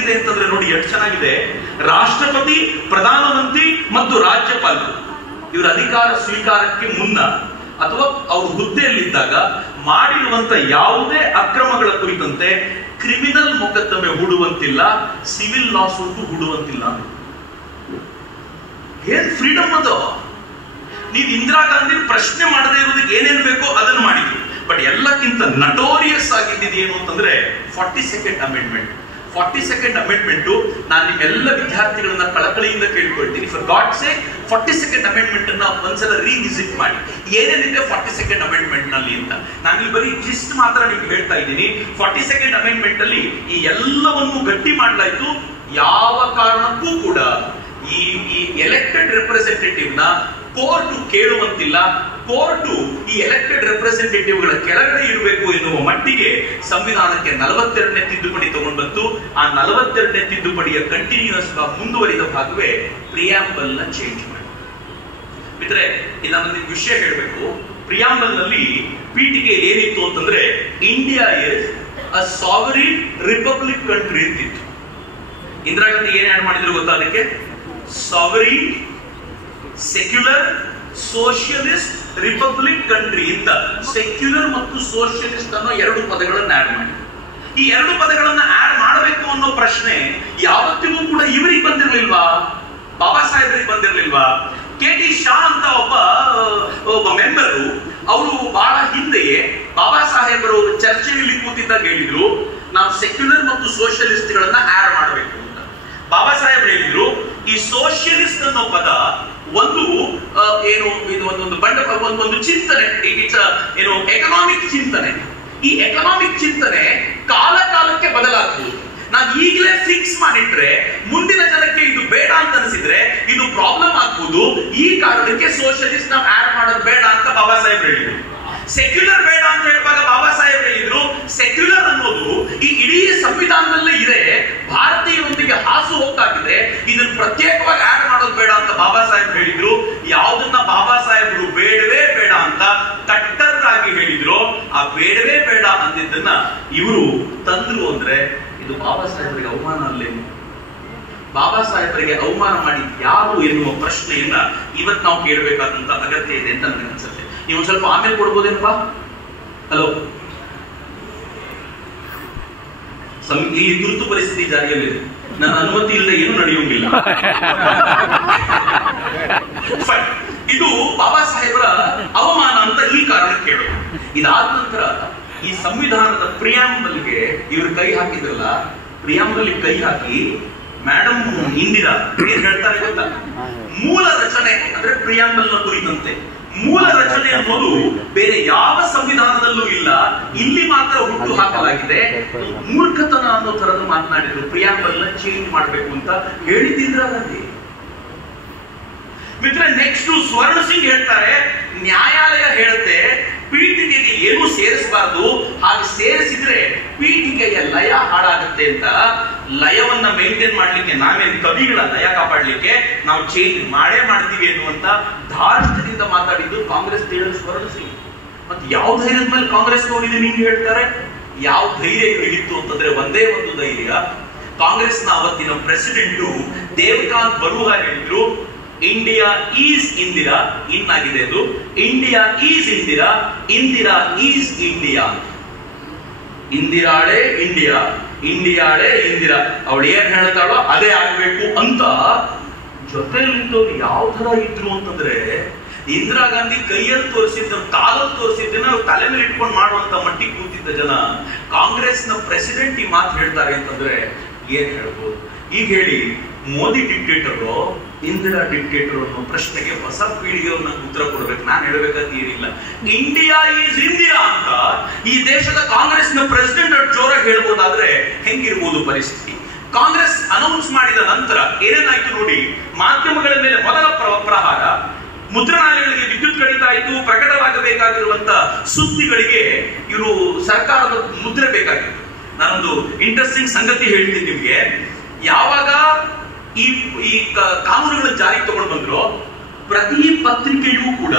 ಹೆಂಗಿದೆ ಅಂತಂದ್ರೆ ನೋಡಿ ಎಷ್ಟು ಚೆನ್ನಾಗಿದೆ. ರಾಷ್ಟ್ರಪತಿ, ಪ್ರಧಾನಮಂತ್ರಿ ಮತ್ತು ರಾಜ್ಯಪಾಲರು ಇವರ ಅಧಿಕಾರ ಸ್ವೀಕಾರಕ್ಕೆ ಮುನ್ನ ಅಥವಾ ಅವರು ಹುದ್ದೆಯಲ್ಲಿದ್ದಾಗ ಮಾಡಿರುವಂತ ಯಾವುದೇ ಅಕ್ರಮಗಳ ಕುರಿತಂತೆ ಕ್ರಿಮಿನಲ್ ಮೊಕದ್ದಮೆ ಹೂಡುವಂತಿಲ್ಲ, ಸಿವಿಲ್ ಲಾ ಸೂಟು ಹೂಡುವಂತಿಲ್ಲ. ಏನ್ ಫ್ರೀಡಮ್ ಅದು! ನೀವು ಇಂದಿರಾ ಗಾಂಧಿ ಪ್ರಶ್ನೆ ಮಾಡದೇ ಇರೋದಕ್ಕೆ ಏನೇನು ಬೇಕೋ ಅದನ್ನು ಮಾಡಿದ್ರು. ಬಟ್ ಎಲ್ಲಕ್ಕಿಂತ ನಟೋರಿಯಸ್ ಆಗಿದ್ದು ಏನು ಅಂತಂದ್ರೆ 42nd ಅಮೆಂಡ್ಮೆಂಟ್. 42nd ಅಮೆಂಡ್ಮೆಂಟ್ ನಾನು ನಿಮ್ಮೆಲ್ಲ ವಿದ್ಯಾರ್ಥಿಗಳನ್ನ ಕಳಕಳಿಯಿಂದ ಕೇಳ್ಕೊಳ್ತೀನಿ, for god sake 42nd amendment ಅನ್ನ ಒಂದ್ಸಲ ರೀವಿಸಿಟ್ ಮಾಡಿ. ಏನೇನಿದೆ 42nd ಅಮೆಂಡ್ಮೆಂಟ್ ನಲ್ಲಿ ಅಂತ ನಾನು ಇಲ್ಲಿ ಬರೀ ಜಿಸ್ಟ್ ಮಾತ್ರ ನಿಮ್ಗೆ ಹೇಳ್ತಾ ಇದ್ದೀನಿ. 42nd ಅಮೆಂಡ್ಮೆಂಟ್ ಅಲ್ಲಿ ಈ ಎಲ್ಲವನ್ನು ಗಟ್ಟಿ ಮಾಡಲಾಯ್ತು. ಯಾವ ಕಾರಣಕ್ಕೂ ಕೂಡ ಈ ಎಲೆಕ್ಟೆಡ್ ರೆಪ್ರೆಸೆಂಟೇಟಿವ್ ನ ಕೋರ್ಟ್ ಕೇಳುವಂತಿಲ್ಲ. ಕೋರ್ಟು ಈ ಎಲೆಕ್ಟೆಡ್ ರೆಪ್ರೆಸೆಂಟೇಟಿವ್ ಗಳ ಕೆಳಗಡೆ ಇರಬೇಕು ಎನ್ನುವ ಮಟ್ಟಿಗೆ ಸಂವಿಧಾನಕ್ಕೆ 42ನೇ ತಿದ್ದುಪಡಿ ತಗೊಂಡು ಬಂತು. ಆ 42ನೇ ತಿದ್ದುಪಡಿಯ ಕಂಟಿನ್ಯೂಸ್ ಮುಂದುವರಿದ ಭಾಗವೇ ಪ್ರಿಯಾಂಬಲ್ ನ ಚೇಂಜ್ ಮಾಡಿ. ಮಿತ್ರೆ, ಇದು ನಾನು ವಿಷಯ ಹೇಳಬೇಕು. ಪ್ರಿಯಾಂಬಲ್ ನಲ್ಲಿ ಪೀಠಿಗೆ ಏನಿತ್ತು ಅಂತಂದ್ರೆ India is a sovereign republic country ಅಂತಿತ್ತು. ಇಂದಿರಾ ಗಾಂಧಿ ಏನ್ ಆಡ್ ಮಾಡಿದ್ರು ಗೊತ್ತಾ ಅದಕ್ಕೆ? Sovereign secular socialist republic country ಇಂದ ಸೆಕ್ಯುಲರ್ ಮತ್ತು ಸೋಷಿಯಲಿಸ್ಟ್ ಅನ್ನೋ ಎರಡು ಪದಗಳನ್ನು ಆಡ್ ಮಾಡಿ. ಈ ಎರಡು ಪದಗಳನ್ನ ಆಡ್ ಮಾಡಬೇಕು ಅನ್ನೋ ಪ್ರಶ್ನೆ ಯಾವತ್ತಿಗೂ ಕೂಡ ಇವರಿಗೆ ಬಂದಿರಲಿಲ್ವಾ? ಬಾಬಾ ಸಾಹೇಬರಿಗೆ ಬಂದಿರಲಿಲ್ವಾ? ಕೆ.ಟಿ. ಶಾ ಅಂತ ಒಬ್ಬ ಮೆಂಬರು, ಅವರು ಬಹಳ ಹಿಂದೆಯೇ ಬಾಬಾ ಸಾಹೇಬರು ಚರ್ಚೆಯಲ್ಲಿ ಕೂತಿದ್ದಾಗ ಹೇಳಿದ್ರು, ನಾವು ಸೆಕ್ಯುಲರ್ ಮತ್ತು ಸೋಷಿಯಲಿಸ್ಟ್ ಗಳನ್ನ ಆಡ್ ಮಾಡಬೇಕು ಅಂತ. ಬಾಬಾ ಸಾಹೇಬ್ ಹೇಳಿದ್ರು, ಈ ಸೋಷಿಯಲಿಸ್ಟ್ ಅನ್ನೋ ಪದ ಒಂದು ಏನು, ಇದು ಒಂದು ಚಿಂತನೆ, ಏನು ಎಕನಾಮಿಕ್ ಚಿಂತನೆ. ಈ ಎಕನಾಮಿಕ್ ಚಿಂತನೆ ಕಾಲ ಕಾಲಕ್ಕೆ ಬದಲಾಗಬಹುದು. ನಾವು ಈಗಲೇ ಫಿಕ್ಸ್ ಮಾಡಿಟ್ರೆ ಮುಂದಿನ ಜನಕ್ಕೆ ಇದು ಬೇಡ ಅಂತ ಅನಿಸಿದ್ರೆ ಇದು ಪ್ರಾಬ್ಲಮ್ ಆಗ್ಬಹುದು. ಈ ಕಾರಣಕ್ಕೆ ಸೋಷಿಯಲಿಸ್ಟ್ ನಾವು ಆಡ್ ಮಾಡೋದು ಬೇಡ ಅಂತ ಬಾಬಾ ಸಾಹೇಬ್ ಹೇಳಿದ್ರು. ಸೆಕ್ಯುಲರ್ ಬೇಡ ಅಂತ ಹೇಳುವಾಗ ಬಾಬಾ ಸಾಹೇಬ್ ಹೇಳಿದ್ರು, ಸೆಕ್ಯುಲರ್ ಅನ್ನೋದು ಈ ಇಡೀ ಸಂವಿಧಾನದಲ್ಲೇ ಇದೆ, ಭಾರತೀಯರೊಂದಿಗೆ ಹಾಸು ಹೋಗ್ತಾಗಿದೆ, ಇದನ್ನು ಪ್ರತ್ಯೇಕವಾಗಿ ಆಡ್ ಮಾಡೋದು ಬೇಡ ಅಂತ ಬಾಬಾ ಸಾಹೇಬ್ ಹೇಳಿದ್ರು. ಯಾವುದನ್ನ ಬಾಬಾ ಸಾಹೇಬರು ಬೇಡವೇ ಬೇಡ ಅಂತ ಕಟ್ಟರ್ ಆಗಿ ಹೇಳಿದ್ರು, ಆ ಬೇಡವೇ ಬೇಡ ಅಂದಿದ್ದನ್ನ ಇವರು ತಂದ್ರು ಅಂದ್ರೆ ಇದು ಬಾಬಾ ಸಾಹೇಬರಿಗೆ ಅವಮಾನ ಅಲ್ಲೇನು? ಬಾಬಾ ಸಾಹೇಬರಿಗೆ ಅವಮಾನ ಮಾಡಿ ಯಾರು ಎನ್ನುವ ಪ್ರಶ್ನೆಯನ್ನ ಇವತ್ತು ನಾವು ಕೇಳಬೇಕಾದಂತ ಅಗತ್ಯ ಇದೆ ಅಂತ ನನಗೆ ಅನ್ಸುತ್ತೆ. ನೀವು ಸ್ವಲ್ಪ ಆಮೇಲೆ ಕೊಡ್ಬೋದೇನಪ್ಪಾ? ಹಲೋ, ಇಲ್ಲಿ ತುರ್ತು ಪರಿಸ್ಥಿತಿ ಜಾರಿಯಲ್ಲಿದೆ, ನನ್ನ ಅನುಮತಿ ಇಲ್ಲದೆ ಏನು ನಡೆಯುವುದಿಲ್ಲ. ಇದು ಬಾಬಾ ಸಾಹೇಬರ ಅವಮಾನ ಅಂತ ಈ ಕಾರಣ ಕೇಳೋದು. ಇದಾದ ನಂತರ ಈ ಸಂವಿಧಾನದ ಪ್ರಿಯಾಂಬಲ್ಗೆ ಇವರು ಕೈ ಹಾಕಿದ್ರಲ್ಲ, ಪ್ರಿಯಾಂಬಲ್ ಕೈ ಹಾಕಿ ಮೇಡಮ್ ಇಂದಿರಾ ಏನ್ ಹೇಳ್ತಾರೆ ಗೊತ್ತಾ? ಮೂಲ ರಚನೆ ಅಂದ್ರೆ ಪ್ರಿಯಾಂಬಲ್ ನ ಕುರಿತಂತೆ ಮೂಲ ರಚನೆ ಅನ್ನೋದು ಬೇರೆ ಯಾವ ಸಂವಿಧಾನದಲ್ಲೂ ಇಲ್ಲ, ಇಲ್ಲಿ ಮಾತ್ರ ಹುಟ್ಟು ಹಾಕಲಾಗಿದೆ. ಮೂರ್ಖತನ ಅನ್ನೋ ತರದ ಮಾತನಾಡಿದ್ರು. ಪ್ರಿಯಾಂಬಲ್ ನ ಚೇಂಜ್ ಮಾಡಬೇಕು ಅಂತ ಹೇಳಿದ್ದಿದ್ರ ಗಾಂಧಿ. ಮಿತ್ರ, ನೆಕ್ಸ್ಟ್ ಸ್ವರ್ಣ ಸಿಂಗ್ ಹೇಳ್ತಾರೆ, ನ್ಯಾಯಾಲಯ ಹೇಳುತ್ತೆ ಪೀಠಿಕೆಗೆ ಏನು ಸೇರಿಸಬಾರದು, ಹಾಗೆ ಸೇರಿಸಿದ್ರೆ ಪೀಠಿಕೆಯ ಲಯ ಹಾಳಾಗುತ್ತೆ ಅಂತ. ಲಯವನ್ನ ಮೇಂಟೈನ್ ಮಾಡ್ಲಿಕ್ಕೆ ನಾವೇನು ಕವಿಗಳ ಲಯ ಕಾಪಾಡ್ಲಿಕ್ಕೆ ನಾವು ಚೇಂಜ್ ಮಾಡೇ ಮಾಡ್ತೀವಿ ಎನ್ನುವಂತ ಧಾರ್ಷ್ಟ್ಯದಿಂದ ಮಾತಾಡಿದ್ದು ಕಾಂಗ್ರೆಸ್ ಲೀಡರ್ ಸ್ವರ್ಣ ಸಿಂಗ್. ಮತ್ತೆ ಯಾವ ಧೈರ್ಯದ ಮೇಲೆ ಕಾಂಗ್ರೆಸ್ ನೋಡಿದ್ರೆ ನಿಮ್ಗೆ ಹೇಳ್ತಾರೆ? ಯಾವ ಧೈರ್ಯ ಇತ್ತು ಅಂತಂದ್ರೆ ಒಂದೇ ಒಂದು ಧೈರ್ಯ. ಕಾಂಗ್ರೆಸ್ನ ಅವತ್ತಿನ ಪ್ರೆಸಿಡೆಂಟ್ ದೇವಕಾಂತ್ ಬರುಹಾ ಹೇಳಿದ್ರು, ಇಂಡಿಯಾ ಈಸ್ ಇಂದಿರಾ, ಇನ್ನಾಗಿದೆ ಅದು, India is Indira, Indira is India. ಇಂದಿರಾಳೇ ಇಂಡಿಯಾ, ಇಂಡಿಯಾಳೇ ಇಂದಿರಾ, ಅವಳು ಏನ್ ಹೇಳ್ತಾಳೋ ಅದೇ ಆಗ್ಬೇಕು ಅಂತ. ಜೊತೆಲಿದ್ದವ್ರು ಯಾವ ತರ ಇದ್ರು ಅಂತಂದ್ರೆ, ಇಂದಿರಾ ಗಾಂಧಿ ಕೈಯಲ್ಲಿ ತೋರಿಸಿದ್ದ, ಕಾಲಲ್ಲಿ ತೋರಿಸಿದ್ದನ್ನ ತಲೆ ಮೇಲೆ ಇಟ್ಕೊಂಡು ಮಾಡುವಂತ ಮಟ್ಟಿಗೆ ಕೂತಿದ್ದ ಜನ ಕಾಂಗ್ರೆಸ್ನ ಪ್ರೆಸಿಡೆಂಟ್ ಈ ಮಾತು ಹೇಳ್ತಾರೆ ಅಂತಂದ್ರೆ ಏನ್ ಹೇಳ್ಬೋದು? ಈಗ ಹೇಳಿ, ಮೋದಿ ಡಿಕ್ಟೇಟರು ಇಂದಿರಾ ಡಿಕ್ಟೇಟರ್ ಅನ್ನೋ ಪ್ರಶ್ನೆಗೆ ಹೊಸ ಪೀಳಿಗೆಯವ್ರನ್ನ ಉತ್ತರ ಕೊಡ್ಬೇಕು. ನಾನು ಹೇಳ್ಬೇಕಂತ ಏನಿಲ್ಲ. ಇಂಡಿಯಾ ಈಸ್ ಇಂದಿರಾ ಅಂತ ಈ ದೇಶದ ಕಾಂಗ್ರೆಸ್ನ ಪ್ರೆಸಿಡೆಂಟ್ ಜೋರಾಗಿ ಹೇಳ್ಬೋದಾದ್ರೆ ಹೆಂಗಿರ್ಬೋದು ಪರಿಸ್ಥಿತಿ? ಕಾಂಗ್ರೆಸ್ ಅನೌನ್ಸ್ ಮಾಡಿದ ನಂತರ ಏನೇನಾಯ್ತು ನೋಡಿ. ಮಾಧ್ಯಮಗಳ ಮೇಲೆ ಮೊದಲ ಪ್ರಹಾರ, ಮುದ್ರಣಾಲಯಗಳಿಗೆ ವಿದ್ಯುತ್ ಕಡಿತ ಆಯಿತು, ಪ್ರಕಟವಾಗಬೇಕಾಗಿರುವಂತ ಸುದ್ದಿಗಳಿಗೆ ಇವರು ಸರ್ಕಾರದ ಮುದ್ರೆ ಬೇಕಾಗಿತ್ತು. ನಾನೊಂದು ಇಂಟ್ರೆಸ್ಟಿಂಗ್ ಸಂಗತಿ ಹೇಳ್ತೀನಿ ನಿಮ್ಗೆ. ಯಾವಾಗ ಈ ಕಾನೂನುಗಳ ಜಾರಿಗೆ ತಗೊಂಡು ಬಂದ್ರು, ಪ್ರತಿ ಪತ್ರಿಕೆಯೂ ಕೂಡ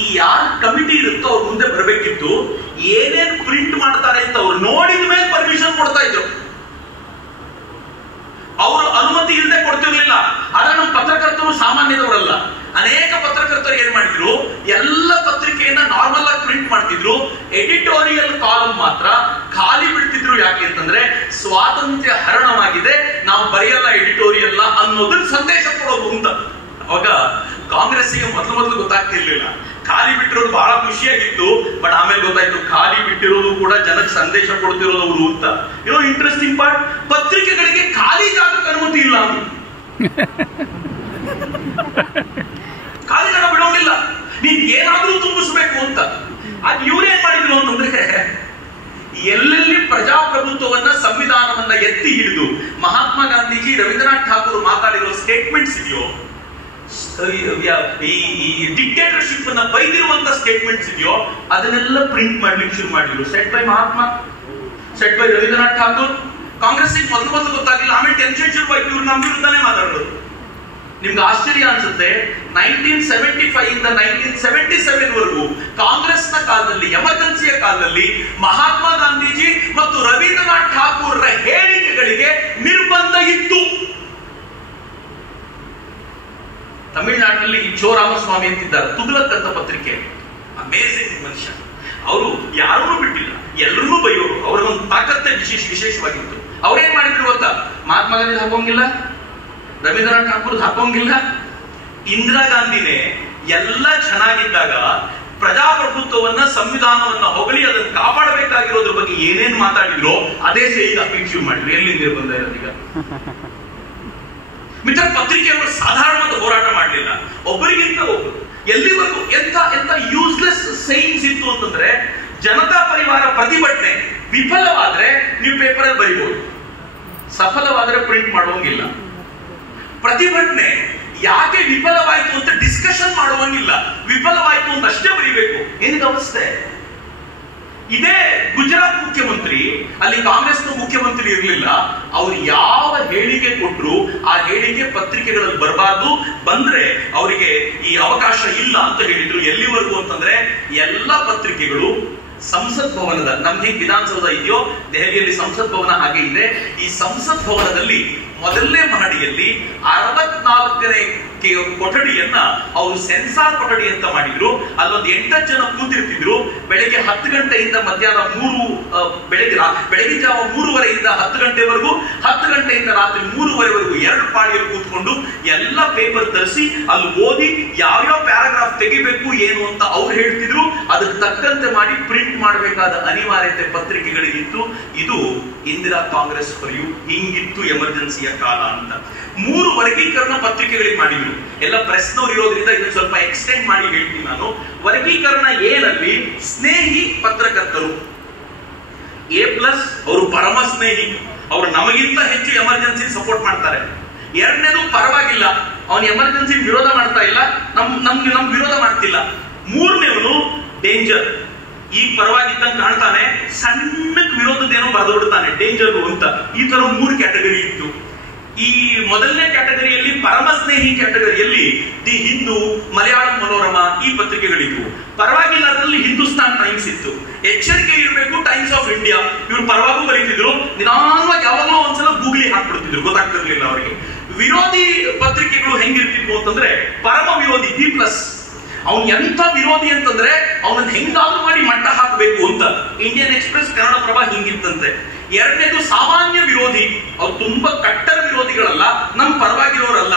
ಈ ಯಾರು ಕಮಿಟಿ ಇರುತ್ತೋ ಅವ್ರ ಮುಂದೆ ಬರಬೇಕಿತ್ತು. ಏನೇನ್ ಪ್ರಿಂಟ್ ಮಾಡ್ತಾರೆ ಅಂತ ಅವ್ರು ನೋಡಿದ ಮೇಲೆ ಪರ್ಮಿಷನ್ ಕೊಡ್ತಾ ಇದ್ರು. ಅವರು ಅನುಮತಿ ಇಲ್ಲದೆ ಕೊಡ್ತಿರ್ಲಿಲ್ಲ. ಆದ್ರೆ ನಮ್ಮ ಪತ್ರಕರ್ತರು ಸಾಮಾನ್ಯದವರಲ್ಲ. ಅನೇಕ ಪತ್ರಕರ್ತರು ಏನ್ ಮಾಡಿದ್ರು, ಎಲ್ಲ ಪತ್ರಿಕೆಯನ್ನ ನಾರ್ಮಲ್ ಆಗಿ ಪ್ರಿಂಟ್ ಮಾಡ್ತಿದ್ರು, ಎಡಿಟೋರಿಯಲ್ ಕಾಲಮ್ ಮಾತ್ರ ಖಾಲಿ ಬಿಡ್ತಿದ್ರು. ಯಾಕೆ ಅಂತಂದ್ರೆ ಸ್ವಾತಂತ್ರ್ಯ ಹರಣವಾಗಿದೆ, ನಾವು ಬರೆಯಲ್ಲ ಎಡಿಟೋರಿಯಲ್ ಅನ್ನೋದನ್ನ ಸಂದೇಶ ಕೊಡೋದು ಅಂತ. ಅವಾಗ ಕಾಂಗ್ರೆಸ್ಸಿಗೆ ಮೊದಲು ಗೊತ್ತಾಗ್ತಿರ್ಲಿಲ್ಲ. ಖಾಲಿ ಬಿಟ್ಟಿರೋದು ಬಹಳ ಖುಷಿಯಾಗಿತ್ತು, ಬಟ್ ಆಮೇಲೆ ಗೊತ್ತಾಯ್ತು ಖಾಲಿ ಬಿಟ್ಟಿರೋದು ಕೂಡ ಜನಕ್ಕೆ ಸಂದೇಶ ಕೊಡ್ತಿರೋದು ಅವರು ಅಂತ. ಇಂಟ್ರೆಸ್ಟಿಂಗ್ ಪಾರ್ಟ್, ಪತ್ರಿಕೆಗಳಿಗೆ ಖಾಲಿ ಜಾಗಕ್ಕೆ ಅನುಮತಿ ಇಲ್ಲ, ಖಾಲಿ ಜಾಗ ಬಿಡೋಂಗಿಲ್ಲ, ನೀನ್ ಏನಾದ್ರೂ ತುಂಬಿಸ್ಬೇಕು ಅಂತ. ಅದ್ ಇವ್ರೇನ್ ಮಾಡಿದ್ರು ಅಂತಂದ್ರೆ, ಎಲ್ಲೆಲ್ಲಿ ಪ್ರಜಾಪ್ರಭುತ್ವವನ್ನ ಸಂವಿಧಾನವನ್ನ ಎತ್ತಿ ಹಿಡಿದು ಮಹಾತ್ಮ ಗಾಂಧೀಜಿ, ರವೀಂದ್ರನಾಥ್ ಠಾಕೂರ್ ಮಾತಾಡಿರೋ ಸ್ಟೇಟ್ಮೆಂಟ್ಸ್ ಇದೆಯೋ, ಈ ಡಿಕ್ಟೇಟರ್ಶಿಪ್ ಅನ್ನ ಬೈದಿರುವಂತ ಸ್ಟೇಟ್ಮೆಂಟ್ಸ್ ಇದೆಯೋ, ಅದನ್ನೆಲ್ಲ ಪ್ರಿಂಟ್ ಮಾಡ್ಲಿಕ್ಕೆ ಶುರು ಮಾಡಿದ್ರು. Set by Mahatma, set by Rabindranath Tagore. Congress ಮೊದಲು ಗೊತ್ತಾಗಿಲ್ಲ, ಆಮೇಲೆ ಟೆನ್ಷನ್ ಶುರುವಾಯ್ತು, ಇವ್ರು ನಮ್ಮ ವಿರುದ್ಧನೇ ಮಾತಾಡೋದು. ನಿಮ್ಗೆ ಆಶ್ಚರ್ಯ ಅನ್ಸುತ್ತೆ, 1975 ಇಂದ 1977 ವರೆಗೂ ಕಾಂಗ್ರೆಸ್ನ ಕಾಲದಲ್ಲಿ, ಎಮರ್ಜೆನ್ಸಿಯ ಕಾಲದಲ್ಲಿ ಮಹಾತ್ಮ ಗಾಂಧೀಜಿ ಮತ್ತು ರವೀಂದ್ರನಾಥ್ ಠಾಕೂರ್ರ ಹೇಳಿಕೆಗಳಿಗೆ ನಿರ್ಬಂಧ ಇತ್ತು. ತಮಿಳುನಾಡಿನಲ್ಲಿ ಚೋ ರಾಮಸ್ವಾಮಿ ಅಂತಿದ್ದಾರೆ, ತುಗ್ಲಕ್ ಅಂತ ಪತ್ರಿಕೆ, ಅಮೇಜಿಂಗ್ ಮನುಷ್ಯ. ಅವರು ಯಾರನ್ನೂ ಬಿಟ್ಟಿಲ್ಲ, ಎಲ್ಲರನ್ನೂ ಬೈಯೋರು. ಅವ್ರಿಗೊಂದು ತಾಕತ್ತೆ ವಿಶೇಷವಾಗಿತ್ತು. ಅವ್ರೇನ್ ಮಾಡಿದ್ರು ಗೊತ್ತಾ, ಮಹಾತ್ಮ ಗಾಂಧಿ ಹಾಕೋಂಗಿಲ್ಲ, ರವೀಂದ್ರನಾಥ್ ಠಾಕೂರ್ ಹಾಕೋಂಗಿಲ್ಲ. ಇಂದಿರಾ ಗಾಂಧಿನೇ ಎಲ್ಲ ಚೆನ್ನಾಗಿದ್ದಾಗ ಪ್ರಜಾಪ್ರಭುತ್ವವನ್ನ, ಸಂವಿಧಾನವನ್ನ ಹೊಗಳಿ ಅದನ್ನು ಕಾಪಾಡಬೇಕಾಗಿರೋದ್ರ ಬಗ್ಗೆ ಏನೇನ್ ಮಾತಾಡಿದ್ರು ಅದೇ ಸೇರಿ ಹಾಕಿ ಶುರು ಮಾಡಿದ್ರು. ಎಲ್ಲಿಂದ ಬಂದ ಈಗ ಮಿತ್ರ, ಪತ್ರಿಕೆಯವರು ಸಾಧಾರಣವಾದ ಹೋರಾಟ ಮಾಡಲಿಲ್ಲ, ಒಬ್ಬರಿಗಿಂತ ಒಬ್ಬರು. ಎಲ್ಲಿವರೆಗೂ ಎಂತ ಯೂಸ್ಲೆಸ್ ಸೈನ್ಸ್ ಇತ್ತು ಅಂತಂದ್ರೆ, ಜನತಾ ಪರಿವಾರ ಪ್ರತಿಭಟನೆ ವಿಫಲವಾದ್ರೆ ನೀವು ಪೇಪರ್ ಅಲ್ಲಿ ಬರಿಬಹುದು, ಸಫಲವಾದ್ರೆ ಪ್ರಿಂಟ್ ಮಾಡೋಂಗಿಲ್ಲ. ಪ್ರತಿಭಟನೆ ಯಾಕೆ ವಿಫಲವಾಯಿತು ಅಂತ ಡಿಸ್ಕಷನ್ ಮಾಡುವಂಗಿಲ್ಲ, ವಿಫಲವಾಯಿತು ಅಂತ ಅಷ್ಟೇ ಬರೀಬೇಕು. ಏನಿದೆ ಅವಸ್ಥೆ? ಇದೇ ಗುಜರಾತ್ ಮುಖ್ಯಮಂತ್ರಿ, ಅಲ್ಲಿ ಕಾಂಗ್ರೆಸ್ನ ಮುಖ್ಯಮಂತ್ರಿ ಇರಲಿಲ್ಲ, ಅವ್ರು ಯಾವ ಹೇಳಿಕೆ ಕೊಟ್ಟರು ಆ ಹೇಳಿಕೆ ಪತ್ರಿಕೆಗಳಲ್ಲಿ ಬರಬಾರ್ದು, ಬಂದ್ರೆ ಅವರಿಗೆ ಈ ಅವಕಾಶ ಇಲ್ಲ ಅಂತ ಹೇಳಿದ್ರು. ಎಲ್ಲಿವರೆಗೂ ಅಂತಂದ್ರೆ, ಎಲ್ಲ ಪತ್ರಿಕೆಗಳು ಸಂಸತ್ ಭವನದ, ನಮ್ಗೆ ವಿಧಾನಸೌಧ ಇದೆಯೋ ದೆಹಲಿಯಲ್ಲಿ ಸಂಸತ್ ಭವನ ಹಾಗೆ ಇದೆ, ಈ ಸಂಸತ್ ಭವನದಲ್ಲಿ ಮೊದಲನೇ ಮಹಡಿಯಲ್ಲಿ 64ನೇ ಕೊಠಡಿಯನ್ನ ಅವರು ಸೆನ್ಸಾರ್ ಕೊಠಡಿ ಅಂತ ಮಾಡಿದ್ರು. ಅಲ್ಲೊಂದು 8 ಜನ ಕೂತಿರ್ತಿದ್ರು. ಬೆಳಿಗ್ಗೆ 10 ಗಂಟೆಯಿಂದ ಮಧ್ಯಾಹ್ನ 3 ಬೆಳಗಿನ ಜಾವ 3:30 10 ಗಂಟೆವರೆಗೂ, 10 ಗಂಟೆಯಿಂದ ರಾತ್ರಿ 3:30ವರೆಗೂ 2 ಪಾಳಿಯಲ್ಲಿ ಕೂತ್ಕೊಂಡು ಎಲ್ಲ ಪೇಪರ್ ತರಿಸಿ ಅಲ್ಲಿ ಓದಿ ಯಾವ್ಯಾವ ಪ್ಯಾರಾಗ್ರಾಫ್ ತೆಗಿಬೇಕು ಏನು ಅಂತ ಅವ್ರು ಹೇಳ್ತಿದ್ರು. ಅದಕ್ಕೆ ತಕ್ಕಂತೆ ಮಾಡಿ ಪ್ರಿಂಟ್ ಮಾಡಬೇಕಾದ ಅನಿವಾರ್ಯತೆ ಪತ್ರಿಕೆಗಳಿಗಿತ್ತು. ಇದು ಇಂದಿರಾ ಕಾಂಗ್ರೆಸ್ ಹೊರೆಯು ಹಿಂಗಿತ್ತು ಎಮರ್ಜೆನ್ಸಿಯ ಕಾಲ ಅಂತ. 3 ವರ್ಗೀಕರಣ ಪತ್ರಿಕೆಗಳಿಗೆ ಮಾಡಿದ್ರು. ಎಲ್ಲ ಪ್ರೆಸ್ನವ್ರು ಇರೋದ್ರಿಂದ ಇದನ್ನು ಸ್ವಲ್ಪ ಎಕ್ಸ್ಟೆಂಡ್ ಮಾಡಿ ಹೇಳ್ತೀನಿ ನಾನು. ವರ್ಗೀಕರಣ ಏನಲ್ಲಿ ಸ್ನೇಹಿ ಪತ್ರಕರ್ತರು, A+, ಅವರು ಪರಮ ಸ್ನೇಹಿ, ಅವರು ನಮಗಿಂತ ಹೆಚ್ಚು ಎಮರ್ಜೆನ್ಸಿ ಸಪೋರ್ಟ್ ಮಾಡ್ತಾರೆ. ಎರಡನೇದು ಪರವಾಗಿಲ್ಲ, ಅವನು ಎಮರ್ಜೆನ್ಸಿ ವಿರೋಧ ಮಾಡ್ತಾ ಇಲ್ಲ, ನಮ್ ವಿರೋಧ ಮಾಡ್ತಿಲ್ಲ. ಮೂರನೇವನು ಡೇಂಜರ್, ಈಗ ಪರವಾಗಿದ್ದಂಗೆ ಕಾಣ್ತಾನೆ, ಸಣ್ಣಕ್ಕೆ ವಿರೋಧದೇನೋ ಬರೆದೋಡ್ತಾನೆ, ಡೇಂಜರ್ ಅಂತ. ಈ ತರ 3 ಕ್ಯಾಟಗರಿ ಇತ್ತು. ಈ ಮೊದಲನೇ ಕ್ಯಾಟಗರಿಯಲ್ಲಿ, ಪರಮ ಸ್ನೇಹಿ ಕ್ಯಾಟಗರಿಯಲ್ಲಿ ದಿ ಹಿಂದೂ, ಮಲಯಾಳಂ ಮನೋರಮಾ ಈ ಪತ್ರಿಕೆಗಳಿದ್ವು. ಪರವಾಗಿಲ್ಲ ಅದರಲ್ಲಿ ಹಿಂದೂಸ್ತಾನ್ ಟೈಮ್ಸ್ ಇತ್ತು. ಎಚ್ಚರಿಕೆ ಇರಬೇಕು, ಟೈಮ್ಸ್ ಆಫ್ ಇಂಡಿಯಾ, ಇವ್ರು ಪರವಾಗೂ ಬರೀತಿದ್ರು, ನಿಧಾನವಾಗಿ ಯಾವಾಗಲೂ ಒಂದ್ಸಲ ಗೂಗ್ಲಿ ಹಾಕ್ಬಿಡ್ತಿದ್ರು, ಗೊತ್ತಾಗ್ತಿರ್ಲಿಲ್ಲ ಅವರಿಗೆ. ವಿರೋಧಿ ಪತ್ರಿಕೆಗಳು ಹೆಂಗಿರ್ತಿದ್ವು ಅಂತಂದ್ರೆ, ಪರಮ ವಿರೋಧಿ B+, ಅವನ್ ಎಂತ ವಿರೋಧಿ ಅಂತಂದ್ರೆ ಅವನನ್ನ ಹೆಂಗಾದ್ರೂ ಮಾಡಿ ಮಟ್ಟ ಹಾಕಬೇಕು ಅಂತ. ಇಂಡಿಯನ್ ಎಕ್ಸ್ಪ್ರೆಸ್, ಕನ್ನಡಪ್ರಭ ಹಿಂಗಿತ್ತಂತೆ. ಎರಡನೇದು ಸಾಮಾನ್ಯ ವಿರೋಧಿ, ಅವ್ರು ತುಂಬಾ ಕಟ್ಟರ ವಿರೋಧಿಗಳಲ್ಲ, ನಮ್ ಪರವಾಗಿರೋರಲ್ಲ.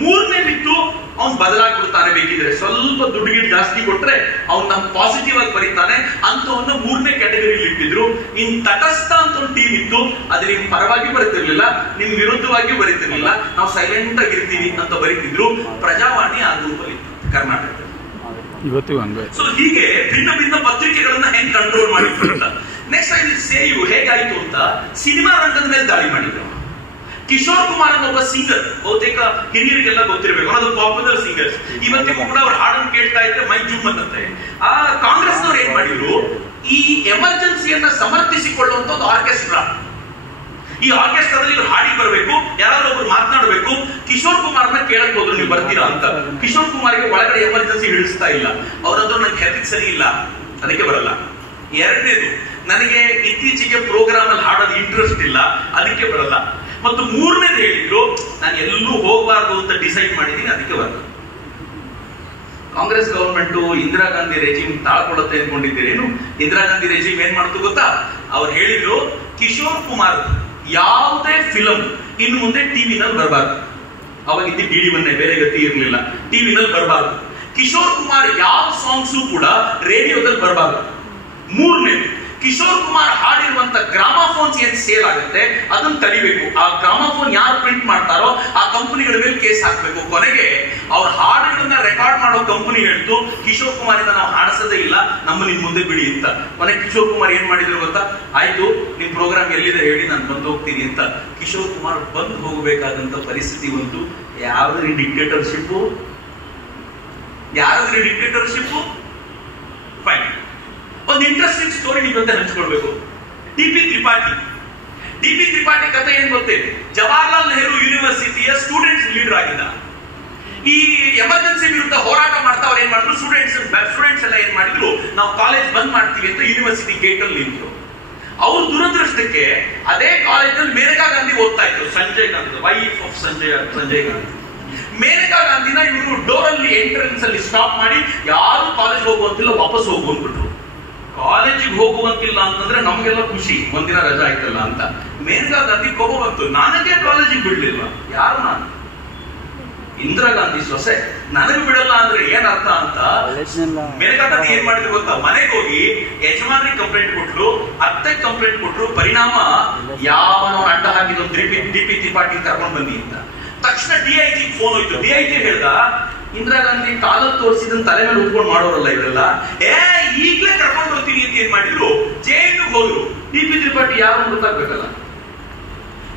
ಮೂರನೇದಿತ್ತು ಅವ್ನು ಬದಲಾಗ್ಬಿಡ್ತಾನೆ, ಬೇಕಿದ್ರೆ ಸ್ವಲ್ಪ ದುಡ್ಡಿಗೆ ಜಾಸ್ತಿ ಕೊಟ್ರೆ ಅವ್ನು ನಮ್ ಪಾಸಿಟಿವ್ ಆಗಿ ಬರೀತಾನೆ ಅಂತವನ್ನ 3ನೇ ಕ್ಯಾಟಗರಿಯಲ್ಲಿ ಇಟ್ಟಿದ್ರು. ಇನ್ ತಟಸ್ಥ ಅಂತ ಒಂದು ಟೀಮ್ ಇತ್ತು, ಅದು ನಿಮ್ ಪರವಾಗಿ ಬರೀತಿರ್ಲಿಲ್ಲ, ನಿಮ್ ವಿರುದ್ಧವಾಗಿ ಬರೀತಿರ್ಲಿಲ್ಲ, ನಾವು ಸೈಲೆಂಟ್ ಆಗಿರ್ತೀವಿ ಅಂತ ಬರೀತಿದ್ರು. ಪ್ರಜಾವಾಣಿ ಆ ಗ್ರೂಪಲ್ಲಿ ಇತ್ತು ಕರ್ನಾಟಕ. ಇವತ್ತು ಹಂಗೆ. ಸೊ ಹೀಗೆ ಭಿನ್ನ ಭಿನ್ನ ಪತ್ರಿಕೆಗಳನ್ನ ಹೆಂಗ್ ಕಂಟ್ರೋಲ್ ಮಾಡಿದ್ರು ಅಂತ. Next I will say you ಹೇಗಾಯ್ತು ಅಂತ. ಸಿನಿಮಾ ರಂಗದ ಮೇಲೆ ದಾಳಿ ಮಾಡಿದ್ರು. ಕಿಶೋರ್ ಕುಮಾರ್ ಅನ್ನೋ ಒಬ್ಬ ಸಿಂಗರ್, ಬಹುತೇಕ ಹಿರಿಯರಿಗೆಲ್ಲ ಗೊತ್ತಿರಬೇಕು, ಅದು ಪಾಪ್ಯುಲರ್ ಸಿಂಗರ್ಸ್. ಇವತ್ತಿಗೂ ಕೂಡ ಅವ್ರ ಹಾಡನ್ನು ಕೇಳ್ತಾ ಇದ್ರೆ ಮೈ ಜುಮ್ ಅನ್ನತ್ತೆ. ಆ ಕಾಂಗ್ರೆಸ್ನವ್ರು ಏನ್ ಮಾಡಿದ್ರು, ಈ ಎಮರ್ಜೆನ್ಸಿಯನ್ನ ಸಮರ್ಥಿಸಿಕೊಳ್ಳುವಂತ ಒಂದು ಆರ್ಕೆಸ್ಟ್ರಾ, ಈ ಆರ್ಕೆಸ್ಟ್ರಾದಲ್ಲಿ ಇವ್ರು ಹಾಡಿ ಬರಬೇಕು, ಯಾರಾದ್ರೂ ಒಬ್ರು ಮಾತನಾಡಬೇಕು. ಕಿಶೋರ್ ಕುಮಾರ್ನ ಕೇಳಕ್ ಹೋದ್ರು, ನೀವು ಬರ್ತೀರಾ ಅಂತ. ಕಿಶೋರ್ ಕುಮಾರ್ಗೆ ಒಳಗಡೆ ಎಮರ್ಜೆನ್ಸಿ ಹಿಡಿಸ್ತಾ ಇಲ್ಲ, ಅವ್ರದ್ದು ನನಗೆ ಹೆಲ್ತ್ ಸರಿ ಇಲ್ಲ, ಅದಕ್ಕೆ ಬರಲ್ಲ. ಎರಡನೇದು, ನನಗೆ ಇತ್ತೀಚೆಗೆ ಪ್ರೋಗ್ರಾಮ್ ಅಲ್ಲಿ ಹಾಡೋದು ಇಂಟ್ರೆಸ್ಟ್ ಇಲ್ಲ, ಅದಕ್ಕೆ ಬರಲ್ಲ. ಮತ್ತು ಮೂರನೇದು ಹೇಳಿದ್ರು, ನಾನು ಎಲ್ಲೂ ಹೋಗಬಾರ್ದು ಅಂತ ಡಿಸೈಡ್ ಮಾಡಿದ್ದೀನಿ, ಅದಕ್ಕೆ ಬಂದ. Congress government Indira Gandhi regime ತಾಳ್ಕೊಳ್ಳುತ್ತೆ ಅನ್ಕೊಂಡಿದ್ದೀರೇನು? ಇಂದಿರಾ ಗಾಂಧಿ ರೆಜಿಮ್ ಏನ್ ಮಾಡ್ತು ಗೊತ್ತಾ? ಅವ್ರು ಹೇಳಿದ್ರು, ಕಿಶೋರ್ ಕುಮಾರ್ ಯಾವುದೇ ಫಿಲಮ್ ಇನ್ನು ಮುಂದೆ ಟಿವಿನಲ್ಲಿ ಬರಬಾರ್ದು. ಅವಾಗಿದ್ದ ಡಿಡಿ1, ಬೇರೆ ಗತಿ ಇರಲಿಲ್ಲ. ಟಿವಿನಲ್ಲಿ ಬರಬಾರ್ದು. ಕಿಶೋರ್ ಕುಮಾರ್ ಯಾವ ಸಾಂಗ್ಸು ಕೂಡ ರೇಡಿಯೋದಲ್ಲಿ ಬರಬಾರ್ದು. ಮೂರನೇದು, ಕಿಶೋರ್ ಕುಮಾರ್ ಹಾಡಿರುವಂತ ಗ್ರಾಮಾಫೋನ್ಸ್ ಏನ್ ಸೇಲ್ ಆಗುತ್ತೆ ಅದನ್ನ ತಡಿಬೇಕು. ಆ ಗ್ರಾಮಾಫೋನ್ ಯಾರು ಪ್ರಿಂಟ್ ಮಾಡ್ತಾರೋ ಆ ಕಂಪನಿಗಳ ಮೇಲೆ ಕೇಸ್ ಹಾಕ್ಬೇಕು. ಕೊನೆಗೆ ಅವ್ರ ಹಾಡುಗಳನ್ನ ರೆಕಾರ್ಡ್ ಮಾಡೋ ಕಂಪನಿ ಹೇಳ್ತು, ಕಿಶೋರ್ ಕುಮಾರ್ ಇಂದ ನಾವು ಹಾಡಿಸೋದೇ ಇಲ್ಲ, ನಮ್ಮನ್ನ ಮುಂದೆ ಬಿಡಿ ಅಂತ. ಕೊನೆಗೆ ಕಿಶೋರ್ ಕುಮಾರ್ ಏನ್ ಮಾಡಿದ್ರು ಗೊತ್ತಾ? ಆಯ್ತು, ನಿಮ್ ಪ್ರೋಗ್ರಾಮ್ ಎಲ್ಲಿದೆ ಹೇಳಿ, ನಾನು ಬಂದು ಹೋಗ್ತೀನಿ ಅಂತ. ಕಿಶೋರ್ ಕುಮಾರ್ ಬಂದು ಹೋಗಬೇಕಾದಂತ ಪರಿಸ್ಥಿತಿ ಬಂತು. ಯಾವ್ದ್ರಿ ಡಿಕ್ಟೇಟರ್ಶಿಪ್? ಯಾವ್ದ್ರಿ ಡಿಕ್ಟೇಟರ್ಶಿಪ್? ಫೈನ್. ಒಂದು ಇಂಟ್ರೆಸ್ಟಿಂಗ್ ಸ್ಟೋರಿ ನಿಮ್ ಜೊತೆ ಹಂಚ್ಕೊಳ್ಬೇಕು. ಡಿ.ಪಿ. ತ್ರಿಪಾಠಿ ಕಥೆ ಏನ್ ಗೊತ್ತೇನೆ? ಜವಾಹರ್ಲಾಲ್ ನೆಹರು ಯೂನಿವರ್ಸಿಟಿಯ ಸ್ಟೂಡೆಂಟ್ಸ್ ಲೀಡರ್ ಆಗಿದ್ದ. ಈ ಎಮರ್ಜೆನ್ಸಿ ವಿರುದ್ಧ ಹೋರಾಟ ಮಾಡ್ತಾ ಅವ್ರು ಏನ್ ಮಾಡಿದ್ರು, ಸ್ಟೂಡೆಂಟ್ಸ್ ಎಲ್ಲ ಏನ್ ಮಾಡಿದ್ರು, ನಾವು ಕಾಲೇಜ್ ಬಂದ್ ಮಾಡ್ತೀವಿ ಅಂತ ಯೂನಿವರ್ಸಿಟಿ ಗೇಟ್ ಅಲ್ಲಿ ನಿಂತರು. ಅವ್ರ ದುರದೃಷ್ಟಕ್ಕೆ ಅದೇ ಕಾಲೇಜಲ್ಲಿ ಮೇನಕಾ ಗಾಂಧಿ ಓದ್ತಾ ಇದ್ರು. Sanjay Gandhi, wife of Sanjay Gandhi. ಮೇನಕಾ ಗಾಂಧಿನ ಇವರು ಡೋರ್ ಅಲ್ಲಿ ಎಂಟ್ರೆನ್ಸ್ ಅಲ್ಲಿ ಸ್ಟಾಪ್ ಮಾಡಿ, ಯಾರು ಕಾಲೇಜ್ ಹೋಗುವಂತಿಲ್ಲ, ವಾಪಸ್ ಹೋಗು ಅಂದ್ಬಿಟ್ರು. ಕಾಲೇಜಿಗೆ ಹೋಗುವಂತಿಲ್ಲ ಅಂತಂದ್ರೆ ನಮ್ಗೆಲ್ಲ ಖುಷಿ, ಒಂದಿನ ರಜಾ ಆಯ್ತಲ್ಲ ಅಂತ. ಮೇನಕಾ ಗಾಂಧಿ ಕೋಪ ಬಂತು, ನನಗೆ ಕಾಲೇಜಿಗೆ ಬಿಡ್ಲಿಲ್ಲ. ಯಾರು? ನಾನು ಇಂದಿರಾ ಗಾಂಧಿ ಸೊಸೆ, ನನಗೆ ಬಿಡಲ್ಲ ಅಂದ್ರೆ ಏನ್ ಅರ್ಥ ಅಂತ ಮೇನಕಾ ಗಾಂಧಿ ಏನ್ ಮಾಡಿದ್ರು ಗೊತ್ತಾ? ಮನೆಗೆ ಹೋಗಿ ಯಜಮಾನ್ರಿಗೆ ಕಂಪ್ಲೇಂಟ್ ಕೊಟ್ರು, ಅತ್ತೆ ಕಂಪ್ಲೇಂಟ್ ಕೊಟ್ರು. ಪರಿಣಾಮ ಯಾವನೋ ಅಡ್ಡ ಹಾಕಿದ್ರು, ಡಿ.ಪಿ. ತ್ರಿಪಾಠಿ ಕರ್ಕೊಂಡು ಬಂದಿ ಅಂತ. ತಕ್ಷಣ DIG ಫೋನ್ ಹೋಯ್ತು. DIG ಹೇಳ್ದ, ಇಂದಿರಾ ಗಾಂಧಿ ಕಾಲಲ್ಲಿ ತೋರಿಸಿದ ತಲೆ ಮೇಲೆ ಉಟ್ಕೊಂಡು ಮಾಡೋರಲ್ಲ ಇವರೆಲ್ಲ, ಈಗ್ಲೇ ಕರ್ಕೊಂಡು ಹೋಗ್ತೀನಿ ಅಂತ ಏನ್ ಮಾಡಿದ್ರು, ಜೈಲಿಗೆ ಹೋದ್ರು. ಡಿ.ಪಿ. ತ್ರಿಪಾಠಿ ಯಾರು ಗೊತ್ತಾಗ್ಬೇಕಲ್ಲ.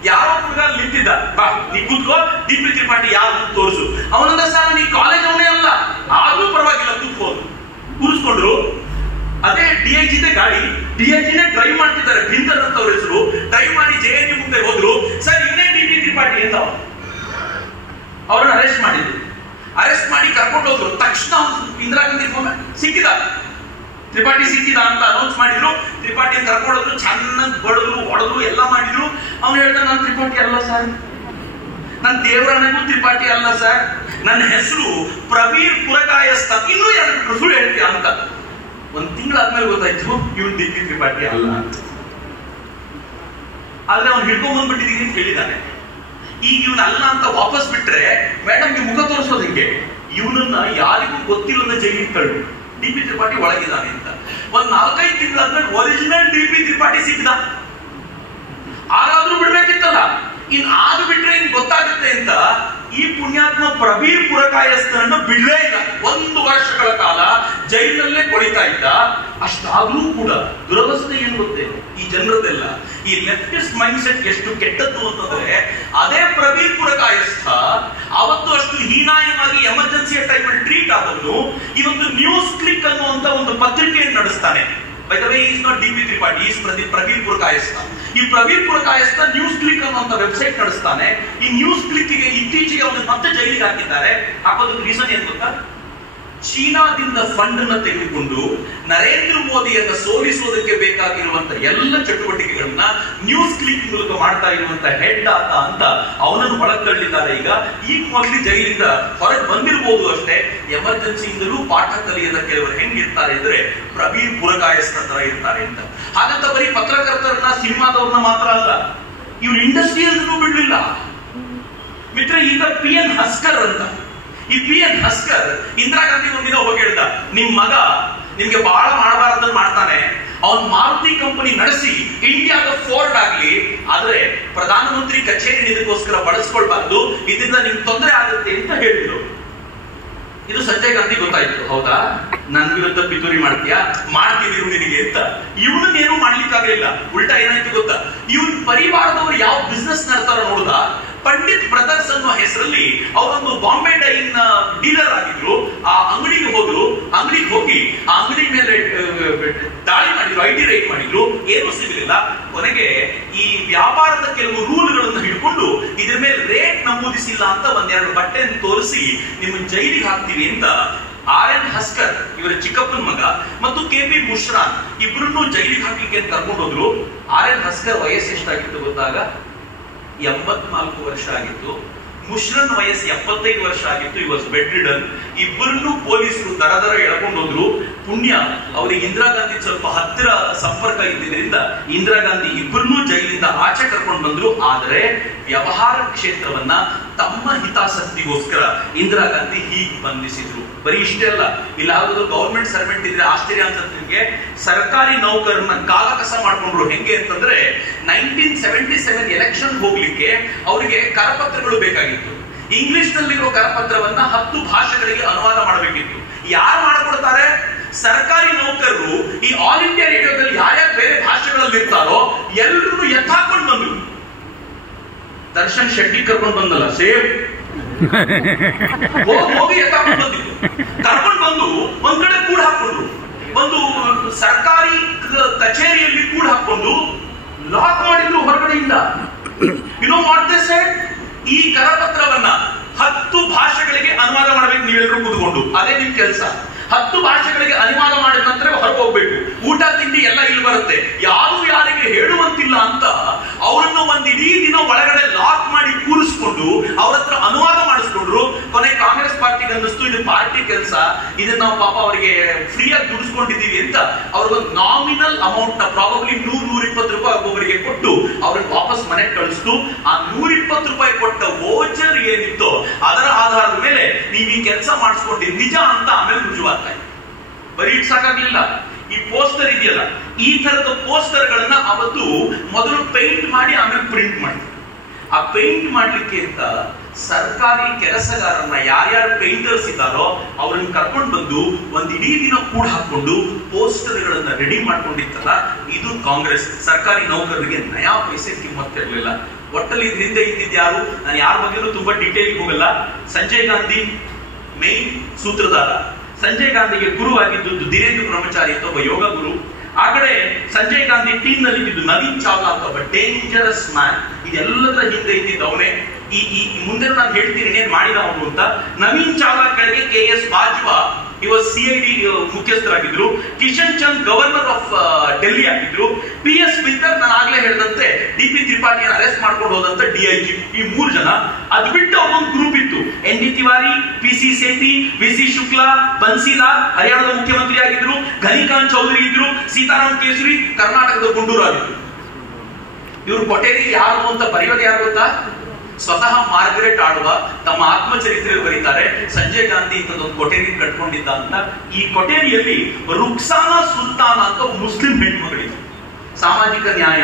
ಯಾರೋ ಹುಡುಗ ನಿಂತಿದ್ದ, ಬಾ ನೀ ಕೂತ್ಕೋ, ಡಿ.ಪಿ. ತ್ರಿಪಾಠಿ ಯಾರು ತೋರಿಸು. ಅವನಂದ, ಸರ್ ನೀ ಕಾಲೇಜ್ ಅವನೇ ಅಲ್ಲ, ಆದ್ರೂ ಪರವಾಗಿಲ್ಲ ಕೂತ್ಕೊಂಡು ಕೂರಿಸ್ಕೊಂಡ್ರು. ಅದೇ DIG ಗಾಡಿ, DIG ಡ್ರೈವ್ ಮಾಡ್ತಿದ್ದಾರೆ, ಬಿಂದರ್ ಅಂತ ಅವ್ರ ಹೆಸರು. ಡ್ರೈವ್ ಮಾಡಿ JNU ಮುಂದೆ ಹೋದ್ರು. ಸರ್ ಇವನೇ ಡಿ.ಪಿ. ತ್ರಿಪಾಠಿ ಅಂತ ಅವ್ರನ್ನ ಅರೆಸ್ಟ್ ಮಾಡಿದ್ರು. ಅರೆಸ್ಟ್ ಮಾಡಿ ಕರ್ಕೊಂಡು ಹೋದ್ರು. ತಕ್ಷಣ ಇಂದಿರಾ ಗಾಂಧಿ ಫೋನ್ ಸಿಕ್ಕಿದ, ತ್ರಿಪಾಠಿ ಸಿಕ್ಕಿದ ಅಂತ ಅನೌನ್ಸ್ ಮಾಡಿದ್ರು. ತ್ರಿಪಾಠಿ ಕರ್ಕೊಂಡೋದ್ರು, ಚೆನ್ನಾಗಿ ಬಡದ್ರು, ಹೊಡೆದ್ರು, ಎಲ್ಲ ಮಾಡಿದ್ರು. ಅವ್ನು ಹೇಳ್ದ, ನಾನು ತ್ರಿಪಾಠಿ ಅಲ್ಲ ಸರ್, ನನ್ನ ದೇವರಾಣೆಗೂ ತ್ರಿಪಾಠಿ ಅಲ್ಲ ಸರ್, ನನ್ನ ಹೆಸರು ಪ್ರವೀರ್ ಪುರಕಾಯಸ್ಥ. ಇನ್ನೂ ಎರಡು ಸುಳ್ಳು ಹೇಳ್ತೀಯ ಅಂತ. ಒಂದ್ ತಿಂಗಳಾದ್ಮೇಲೆ ಗೊತ್ತಾಯ್ತು ಇವನು ಡಿ.ಪಿ. ತ್ರಿಪಾಠಿ ಅಲ್ಲ ಅಂತ. ಆದ್ರೆ ಅವ್ನು ಹಿಡ್ಕೊಂಡ್ ಬಂದ್ಬಿಟ್ಟಿದೀನಿ ಅಂತ ಹೇಳಿದಾನೆ. ಈಗ ಇವನ್ ಅಲ್ಲ ಅಂತ ವಾಪಸ್ ಬಿಟ್ರೆ ಮೇಡಮ್ಗೆ ಮುಖ ತೋರಿಸೋದು ಹಿಂಗೆ, ಇವನನ್ನ ಯಾರಿಗೂ ಗೊತ್ತಿಲ್ಲದ ಜೈಲಿಗೆ ಕಳ್ಳು, ಡಿ.ಪಿ. ತ್ರಿಪಾಠಿ ಒಳಗಿದ್ದಾನೆ ಅಂತ. ಒಂದ್ 4-5 ತಿಂಗಳಾದ್ಮೇಲೆ ಒರಿಜಿನಲ್ ಡಿ.ಪಿ. ತ್ರಿಪಾಠಿ ಸಿಕ್ಕಿದ. ಆಗಾದ್ರೂ ಬಿಡ್ಬೇಕಿತ್ತಲ್ಲ, ಇನ್ ಆಗ ಬಿಟ್ರೆ ಇನ್ ಗೊತ್ತಾಗುತ್ತೆ ಅಂತ ಈ ಪುಣ್ಯಾತ್ಮ ಪ್ರವೀರ್ ಪುರಕಾಯಸ್ಥನನ್ನ ಬಿಡ್ಲೇ ಇಲ್ಲ. 1 ವರ್ಷಗಳ ಕಾಲ ಜೈಲಲ್ಲೇ ಕೊಡಿತಾ ಇದ್ದ. ಅಷ್ಟಾದ್ರೂ ಕೂಡ ದುರವಸ್ಥೆ ಏನು ಗೊತ್ತೇ, ಈ ಜನರದೆಲ್ಲ ಈ ಲೆಫ್ಟಿಸ್ಟ್ ಮೈಂಡ್ ಸೆಟ್ ಎಷ್ಟು ಕೆಟ್ಟದ್ದು ಅಂತಂದ್ರೆ, ಅದೇ ಪ್ರವೀರ್ ಪುರಕಾಯಸ್ಥ ಅವತ್ತು ಅಷ್ಟು ಹೀನಾಯವಾಗಿ ಎಮರ್ಜೆನ್ಸಿಯ ಟೈಮಲ್ಲಿ ಟ್ರೀಟ್ ಆದವನು ಇವತ್ತು ನ್ಯೂಸ್ ಕ್ಲಿಕ್ ಅನ್ನುವಂತ ಒಂದು ಪತ್ರಿಕೆಯನ್ನು ನಡೆಸ್ತಾನೆ. By the way, he is not D.P. Tripathi, he is Pravir ಪುರಕಾಯಸ್ಥ. ಈ ಪ್ರವೀರ್ ಪುರಕಾಯಸ್ಥ ನ್ಯೂಸ್ ಕ್ಲಿಕ್ ಅನ್ನುವಂತ ವೆಬ್ಸೈಟ್ ನಡೆಸ್ತಾನೆ. ಈ ನ್ಯೂಸ್ ಕ್ಲಿಕ್ ಗೆ ಇತ್ತೀಚೆಗೆ ಅವನು ಮತ್ತೆ ಜೈಲಿಗೆ ಹಾಕಿದ್ದಾರೆ. ಹಾಕೋದಕ್ಕೆ ರೀಸನ್ ಏನ್ ಗೊತ್ತಾ? ಚೀನಾದಿಂದ ಫಂಡ್ ಅನ್ನ ತೆಗೆದುಕೊಂಡು ನರೇಂದ್ರ ಮೋದಿಯನ್ನ ಸೋಲಿಸುವುದಕ್ಕೆ ಬೇಕಾಗಿರುವಂತ ಎಲ್ಲ ಚಟುವಟಿಕೆಗಳನ್ನ ನ್ಯೂಸ್ ಕ್ಲಿಕ್ ಮೂಲಕ ಮಾಡ್ತಾ ಇರುವಂತ ಹೆಡ್ ಆತ ಅಂತ ಅವನನ್ನು ಒಳಗಳ್ಳಿದ್ದಾರೆ. ಈಗ ಮೊದಲು ಜೈಲಿಂದ ಹೊರಗೆ ಬಂದಿರಬಹುದು ಅಷ್ಟೇ. ಎಮರ್ಜೆನ್ಸಿಯಿಂದಲೂ ಪಾಠ ಕಲಿಯದ ಕೆಲವರು ಹೆಂಗಿರ್ತಾರೆ ಅಂದ್ರೆ ಪ್ರವೀರ್ ಪುರಕಾಯಸ್ಥ ತರ ಇರ್ತಾರೆ ಅಂತ. ಹಾಗಂತ ಬರೀ ಪತ್ರಕರ್ತರನ್ನ, ಸಿನಿಮಾದವ್ರನ್ನ ಮಾತ್ರ ಅಲ್ಲ, ಇವ್ರು ಇಂಡಸ್ಟ್ರಿಯಲ್ಗೂ ಬಿಡ್ಲಿಲ್ಲ ಮಿತ್ರ. ಈಗ P.N. ಹಸ್ಕರ್ ಅಂತ, ಈ P.N. ಹಸ್ಕರ್ ಇಂದಿರಾ ಗಾಂಧಿ ಒಂದಿನ ಹೋಗಿ ಹೇಳ್ದ, ನಿಮ್ ಮಗ ನಿಮ್ಗೆ ಬಹಳ ಮಾಡಬಾರದನ್ನ ಮಾಡ್ತಾನೆ, ಅವನ್ ಮಾರುತಿ ಕಂಪನಿ ನಡೆಸಿ ಇಂಡಿಯಾದ ಫೋರ್ಡ್ ಆಗ್ಲಿ, ಆದ್ರೆ ಪ್ರಧಾನಮಂತ್ರಿ ಕಚೇರಿ ಇದಕ್ಕೋಸ್ಕರ ಬಳಸ್ಕೊಳ್ಬಾರ್ದು, ಇದರಿಂದ ನಿಮ್ಗೆ ತೊಂದರೆ ಆಗುತ್ತೆ ಅಂತ ಹೇಳಿದ್ರು. ಇದು ಸಂಜಯ್ ಗಾಂಧಿ ಗೊತ್ತಾಯ್ತು. ಹೌದಾ, ನನ್ ವಿರುದ್ಧ ಪಿತೂರಿ ಮಾಡ್ತೀಯಾ, ಮಾಡ್ತೀವಿ ನಿನಗೆ ಅಂತ. ಇವನನ್ನೇನು ಮಾಡ್ಲಿಕ್ಕಾಗಲಿಲ್ಲ. ಉಲ್ಟಾ ಏನಾಯ್ತು ಗೊತ್ತಾ, ಇವನ್ ಪರಿವಾರದವರು ಯಾವ ಬಿಸ್ನೆಸ್ ನಡೆಸ್ತಾರೋ ನೋಡುದ, ಪಂಡಿತ್ ಬ್ರದರ್ಸ್ ಅನ್ನೋ ಹೆಸರಲ್ಲಿ ಅವರೊಂದು ಬಾಂಬೆ ಡೈನ್ ಡೀಲರ್ ಆಗಿದ್ರು. ಆ ಅಂಗಡಿಗೆ ಹೋದ್ರು. ಅಂಗಡಿಗೆ ಹೋಗಿ ಆ ಅಂಗಡಿ ಮೇಲೆ ದಾಳಿ ಮಾಡಿದ್ರು, ಐಟಿ ರೈಡ್ ಮಾಡಿದ್ರು. ಏನು ಸಿಗಲಿಲ್ಲ. ಕೊನೆಗೆ ಈ ವ್ಯಾಪಾರದ ಕೆಲವು ರೂಲ್ಗಳನ್ನು ಹಿಡ್ಕೊಂಡು ಇದ್ರ ಮೇಲೆ ರೇಟ್ ನಮೂದಿಸಿಲ್ಲ ಅಂತ 1-2 ಬಟ್ಟೆಯನ್ನು ತೋರಿಸಿ ನಿಮ್ಮನ್ನು ಜೈಲಿಗೆ ಹಾಕ್ತೀವಿ ಅಂತ ಆರ್.ಎನ್. ಹಸ್ಕರ್, ಇವರ ಚಿಕ್ಕಪ್ಪನ ಮಗ, ಮತ್ತು ಕೆ.ಪಿ. ಮುಶ್ರಾನ್ ಇಬ್ಬರನ್ನು ಜೈಲಿಗೆ ಹಾಕ್ಲಿಕ್ಕೆ ಕರ್ಕೊಂಡು ಹೋದ್ರು. ಆರ್.ಎನ್. ಹಸ್ಕರ್ ವಯಸ್ಸು ಎಷ್ಟಾಗಿತ್ತು ಗೊತ್ತಾಗ? 84 ವರ್ಷ ಆಗಿತ್ತು. ಮುಷ್ರನ್ ವಯಸ್ಸು 75 ವರ್ಷ ಆಗಿತ್ತು. ಈ ವಾಸ್ ಬೆಡ್ ರಿಡನ್. ಇಬ್ಬರನ್ನು ಪೊಲೀಸರು ದರ ಎಳ್ಕೊಂಡು ಹೋದ್ರು. ಪುಣ್ಯ ಅವರಿಗೆ ಇಂದಿರಾ ಗಾಂಧಿ ಸ್ವಲ್ಪ ಹತ್ತಿರ ಸಂಪರ್ಕ ಇದ್ದಿದ್ರಿಂದ ಇಂದಿರಾ ಗಾಂಧಿ ಇಬ್ಬರನ್ನೂ ಜೈಲಿಂದ ಆಚೆ ಕರ್ಕೊಂಡು ಬಂದ್ರು. ಆದರೆ ವ್ಯವಹಾರ ಕ್ಷೇತ್ರವನ್ನ ತಮ್ಮ ಹಿತಾಸಕ್ತಿಗೋಸ್ಕರ ಇಂದಿರಾ ಗಾಂಧಿ ಹೀಗೆ ಬಂಧಿಸಿದ್ರು. ಬರೀ ಇಷ್ಟೇ ಅಲ್ಲ, ಇಲ್ಲ ಯಾವ್ದಾದ್ರು ಗವರ್ಮೆಂಟ್ ಸರ್ವೆಂಟ್ ಇದ್ರೆ ಆಶ್ಚರ್ಯ ಅನ್ಸುತ್ತೆ ನಿಮ್ಗೆ, ಸರ್ಕಾರಿ ನೌಕರನ್ನ ಕಾಲಕಸ ಮಾಡ್ಕೊಂಡ್ರು. ಹೆಂಗೆ ಅಂತಂದ್ರೆ 1977 ಎಲೆಕ್ಷನ್ ಹೋಗ್ಲಿಕ್ಕೆ ಅವರಿಗೆ ಕರಪತ್ರಗಳು ಬೇಕಾಗಿತ್ತು. ಇಂಗ್ಲಿಷ್ ನಲ್ಲಿರೋ ಕರಪತ್ರವನ್ನ 10 ಭಾಷೆಗಳಿಗೆ ಅನುವಾದ ಮಾಡಬೇಕಿತ್ತು. ಯಾರು ಮಾಡ್ಕೊಡ್ತಾರೆ? ಸರ್ಕಾರಿ ನೌಕರರು. ಈ ಆಲ್ ಇಂಡಿಯಾ ರೇಡಿಯೋದಲ್ಲಿ ಯಾರ್ಯಾರು ಬೇರೆ ಭಾಷೆಗಳಲ್ಲಿ ಇರ್ತಾರೋ ಎಲ್ಲರೂ ಎತ್ತಾಕೊಂಡು ಬಂದ್ರು. ದರ್ಶನ್ ಶೆಟ್ಟಿ ಕರ್ಕೊಂಡು ಬಂದಲ್ಲ, ಸೇಮ್ ಹೋಗಿ ಎತ್ತಾಕೊಂಡು ಬಂದಿದ್ದು. ಕರ್ಕೊಂಡು ಬಂದು ಒಂದ್ ಕಡೆ ಕೂಡ ಹಾಕೊಂಡು ಒಂದು ಸರ್ಕಾರಿ ಕಚೇರಿಯಲ್ಲಿ ಕೂಡ ಹಾಕೊಂಡು ಲಾಕ್ ಮಾಡಿದ್ರು ಹೊರಗಡೆಯಿಂದ. You know what they said? ಈ ಕರಪತ್ರವನ್ನ 10 ಭಾಷೆಗಳಿಗೆ ಅನುವಾದ ಮಾಡಬೇಕು ನೀವೆಲ್ಲರೂ ಕೂತ್ಕೊಂಡು. ಅದೇ ನಿಮ್ ಕೆಲಸ. 10 ಭಾಷೆಗಳಿಗೆ ಅನುವಾದ ಮಾಡಿದ ನಂತರ ಹೊರಗೆ ಹೋಗ್ಬೇಕು. ಊಟ ತಿಂಡಿ ಎಲ್ಲ ಇಲ್ಲಿ ಬರುತ್ತೆ. ಯಾರು ಯಾರಿಗೆ ಹೇಳುವಂತಿಲ್ಲ ಅಂತ ಅವರನ್ನು ಒಂದ್ ಇಡೀ ದಿನ ಒಳಗಡೆ ಲಾಕ್ ಮಾಡಿ ಕೂರಿಸ್ಕೊಂಡು ಅವ್ರ ಹತ್ರ ಅನುವಾದ ಮಾಡಿಸ್ಕೊಂಡ್ರು. ಕೊನೆ ಕಾಂಗ್ರೆಸ್ ಪಾರ್ಟಿಗೆ ಅನ್ನಿಸ್ತು ಇದು ಪಾರ್ಟಿ ಕೆಲಸ, ಇದನ್ನ ನಾವು ಪಾಪ ಅವರಿಗೆ ಫ್ರೀಯಾಗಿ ದುಡಿಸ್ಕೊಂಡಿದೀವಿ ಅಂತ ಅವ್ರಿಗೊಂದು ನಾಮಿನಲ್ ಅಮೌಂಟ್ ನ ಪ್ರಾಬಬ್ಲಿ 100-120 ರೂಪಾಯಿ ಒಬ್ಬೊಬ್ಬರಿಗೆ ಕೊಟ್ಟು ಅವ್ರಿಗೆ ವಾಪಸ್ ಮನೆಗೆ ಕಳಿಸ್ತು. ಆ 120 ರೂಪಾಯಿ ಕೊಟ್ಟ ವೋಚರ್ ಏನಿತ್ತು ಅದರ ಆಧಾರದ ಮೇಲೆ ನೀವು ಈ ಕೆಲಸ ಮಾಡಿಸ್ಕೊಂಡಿ ನಿಜ ಅಂತ ಆಮೇಲೆ ರುಜುವಾತ. ಬರೀ ಇಟ್ ಸಾಕಾಗ್ಲಿಲ್ಲ, ಈ ಪೋಸ್ಟರ್ ಇದೆಯಲ್ಲ, ಈ ತರದ ಪೋಸ್ಟರ್ ಗಳನ್ನ ಅವತ್ತು ಮೊದಲು ಪೇಂಟ್ ಮಾಡಿ ಆಮೇಲೆ ಪ್ರಿಂಟ್ ಮಾಡಿದ್ರು. ಆ ಪೇಂಟ್ ಮಾಡ್ಲಿಕ್ಕೆ ಅಂತ ಸರ್ಕಾರಿ ಕೆಲಸಗಾರನ್ನ ಯಾರ್ಯಾರು ಪೇಂಟರ್ಸ್ ಇದ್ದಾರೋ ಅವ್ರನ್ನ ಕರ್ಕೊಂಡು ಬಂದು ಒಂದ್ ಇಡೀ ದಿನ ಕೂಡ ಹಾಕೊಂಡು ಪೋಸ್ಟರ್ ಗಳನ್ನ ರೆಡಿ ಮಾಡ್ಕೊಂಡಿತ್ತಲ್ಲ, ಇದು ಕಾಂಗ್ರೆಸ್. ಸರ್ಕಾರಿ ನೌಕರರಿಗೆ ನಯಾ ಪೈಸೆ ಕಿಮ್ಮತ್ತಿರಲಿಲ್ಲ. ಒಟ್ಟಲ್ಲಿ ಇದರಿಂದ ಇದ್ದಿದ್ದು ಯಾರು? ನಾನು ಯಾರ ಬಗ್ಗೆನೂ ತುಂಬಾ ಡೀಟೇಲ್ ಹೋಗಲ್ಲ. ಸಂಜಯ್ ಗಾಂಧಿ ಮೇನ್ ಸೂತ್ರಧಾರ. ಸಂಜಯ್ ಗಾಂಧಿಗೆ ಗುರುವಾಗಿದ್ದು ದಿನೇಂದ್ರ ಬ್ರಹ್ಮಚಾರಿ ಅಂತ ಒಬ್ಬ ಯೋಗ ಗುರು. ಆ ಕಡೆ ಸಂಜಯ್ ಗಾಂಧಿ ಟೀಮ್ ನಲ್ಲಿ ಇದ್ದಿದ್ದು ನವೀನ್ ಚಾವ್ಲಾ ಅಂತ ಒಬ್ಬ ಡೇಂಜರಸ್ ಮ್ಯಾನ್. ಇದೆಲ್ಲದರ ಹಿಂದೆ ಇದ್ದಿದ್ದು ಅವನೇ. ಈ ಮುಂದೆ ನಾನು ಹೇಳ್ತೀನಿ ಏನೇನ್ ಮಾಡಿದ ಅವನು ಅಂತ. ನವೀನ್ ಚಾವ್ಲಾ ಕೆಳಗೆ KS ಬಾಜ್ವಾ ಇವಾಗ CID ಮುಖ್ಯಸ್ಥರಾಗಿದ್ರು. ಕಿಶನ್ ಚಂದ್ ಗವರ್ನರ್ ಆಫ್ ಡೆಲ್ಲಿ ಆಗಿದ್ರು. PS ಬಿತ್ತರ್ ನಾನು ಆಗ್ಲೇ ಹೇಳಿದಂತೆ DP ತ್ರಿಪಾಠಿಯನ್ನು ಅರೆಸ್ಟ್ ಮಾಡ್ಕೊಂಡು ಹೋದಂತ DIG. ಈ 3 ಜನ. ಅದು ಬಿಟ್ಟು ಅವರೊಂದು ಗ್ರೂಪ್ ಇತ್ತು. ND Tiwari, PC ಸೇಠಿ, VC Shukla, Bansi Lal ಹರಿಯಾಣದ ಮುಖ್ಯಮಂತ್ರಿ ಆಗಿದ್ರು. ಘನಿಕಾಂತ್ ಚೌಧರಿ ಇದ್ರು. ಸೀತಾರಾಮ್ ಕೇಸರಿ ಕರ್ನಾಟಕದ ಗುಂಡೂರು ಆಗಿದ್ರು. ಇವರು ಕೊಟೇರಿ ಯಾರು ಅಂತ ಬರೆಯೋದು ಯಾರು ಗೊತ್ತಾ? ಸ್ವತಃ ಮಾರ್ಗರೆಟ್ ಆಳ್ವ ತಮ್ಮ ಆತ್ಮಚರಿತ್ರೆಯಲ್ಲಿ ಬರೀತಾರೆ ಸಂಜಯ್ ಗಾಂಧಿ ಇಂಥದ್ದೊಂದು ಕೊಟೇರಿ ಕಟ್ಕೊಂಡಿದ್ದ ಅಂತ. ಈ ಕೊಟೇರಿಯಲ್ಲಿ ರುಕ್ಸಾನಾ ಸುಲ್ತಾನ ಅಂತ ಒಬ್ಬ ಮುಸ್ಲಿಂ ಹೆಣ್ಮಗಳಿದ್ರು. ಸಾಮಾಜಿಕ ನ್ಯಾಯ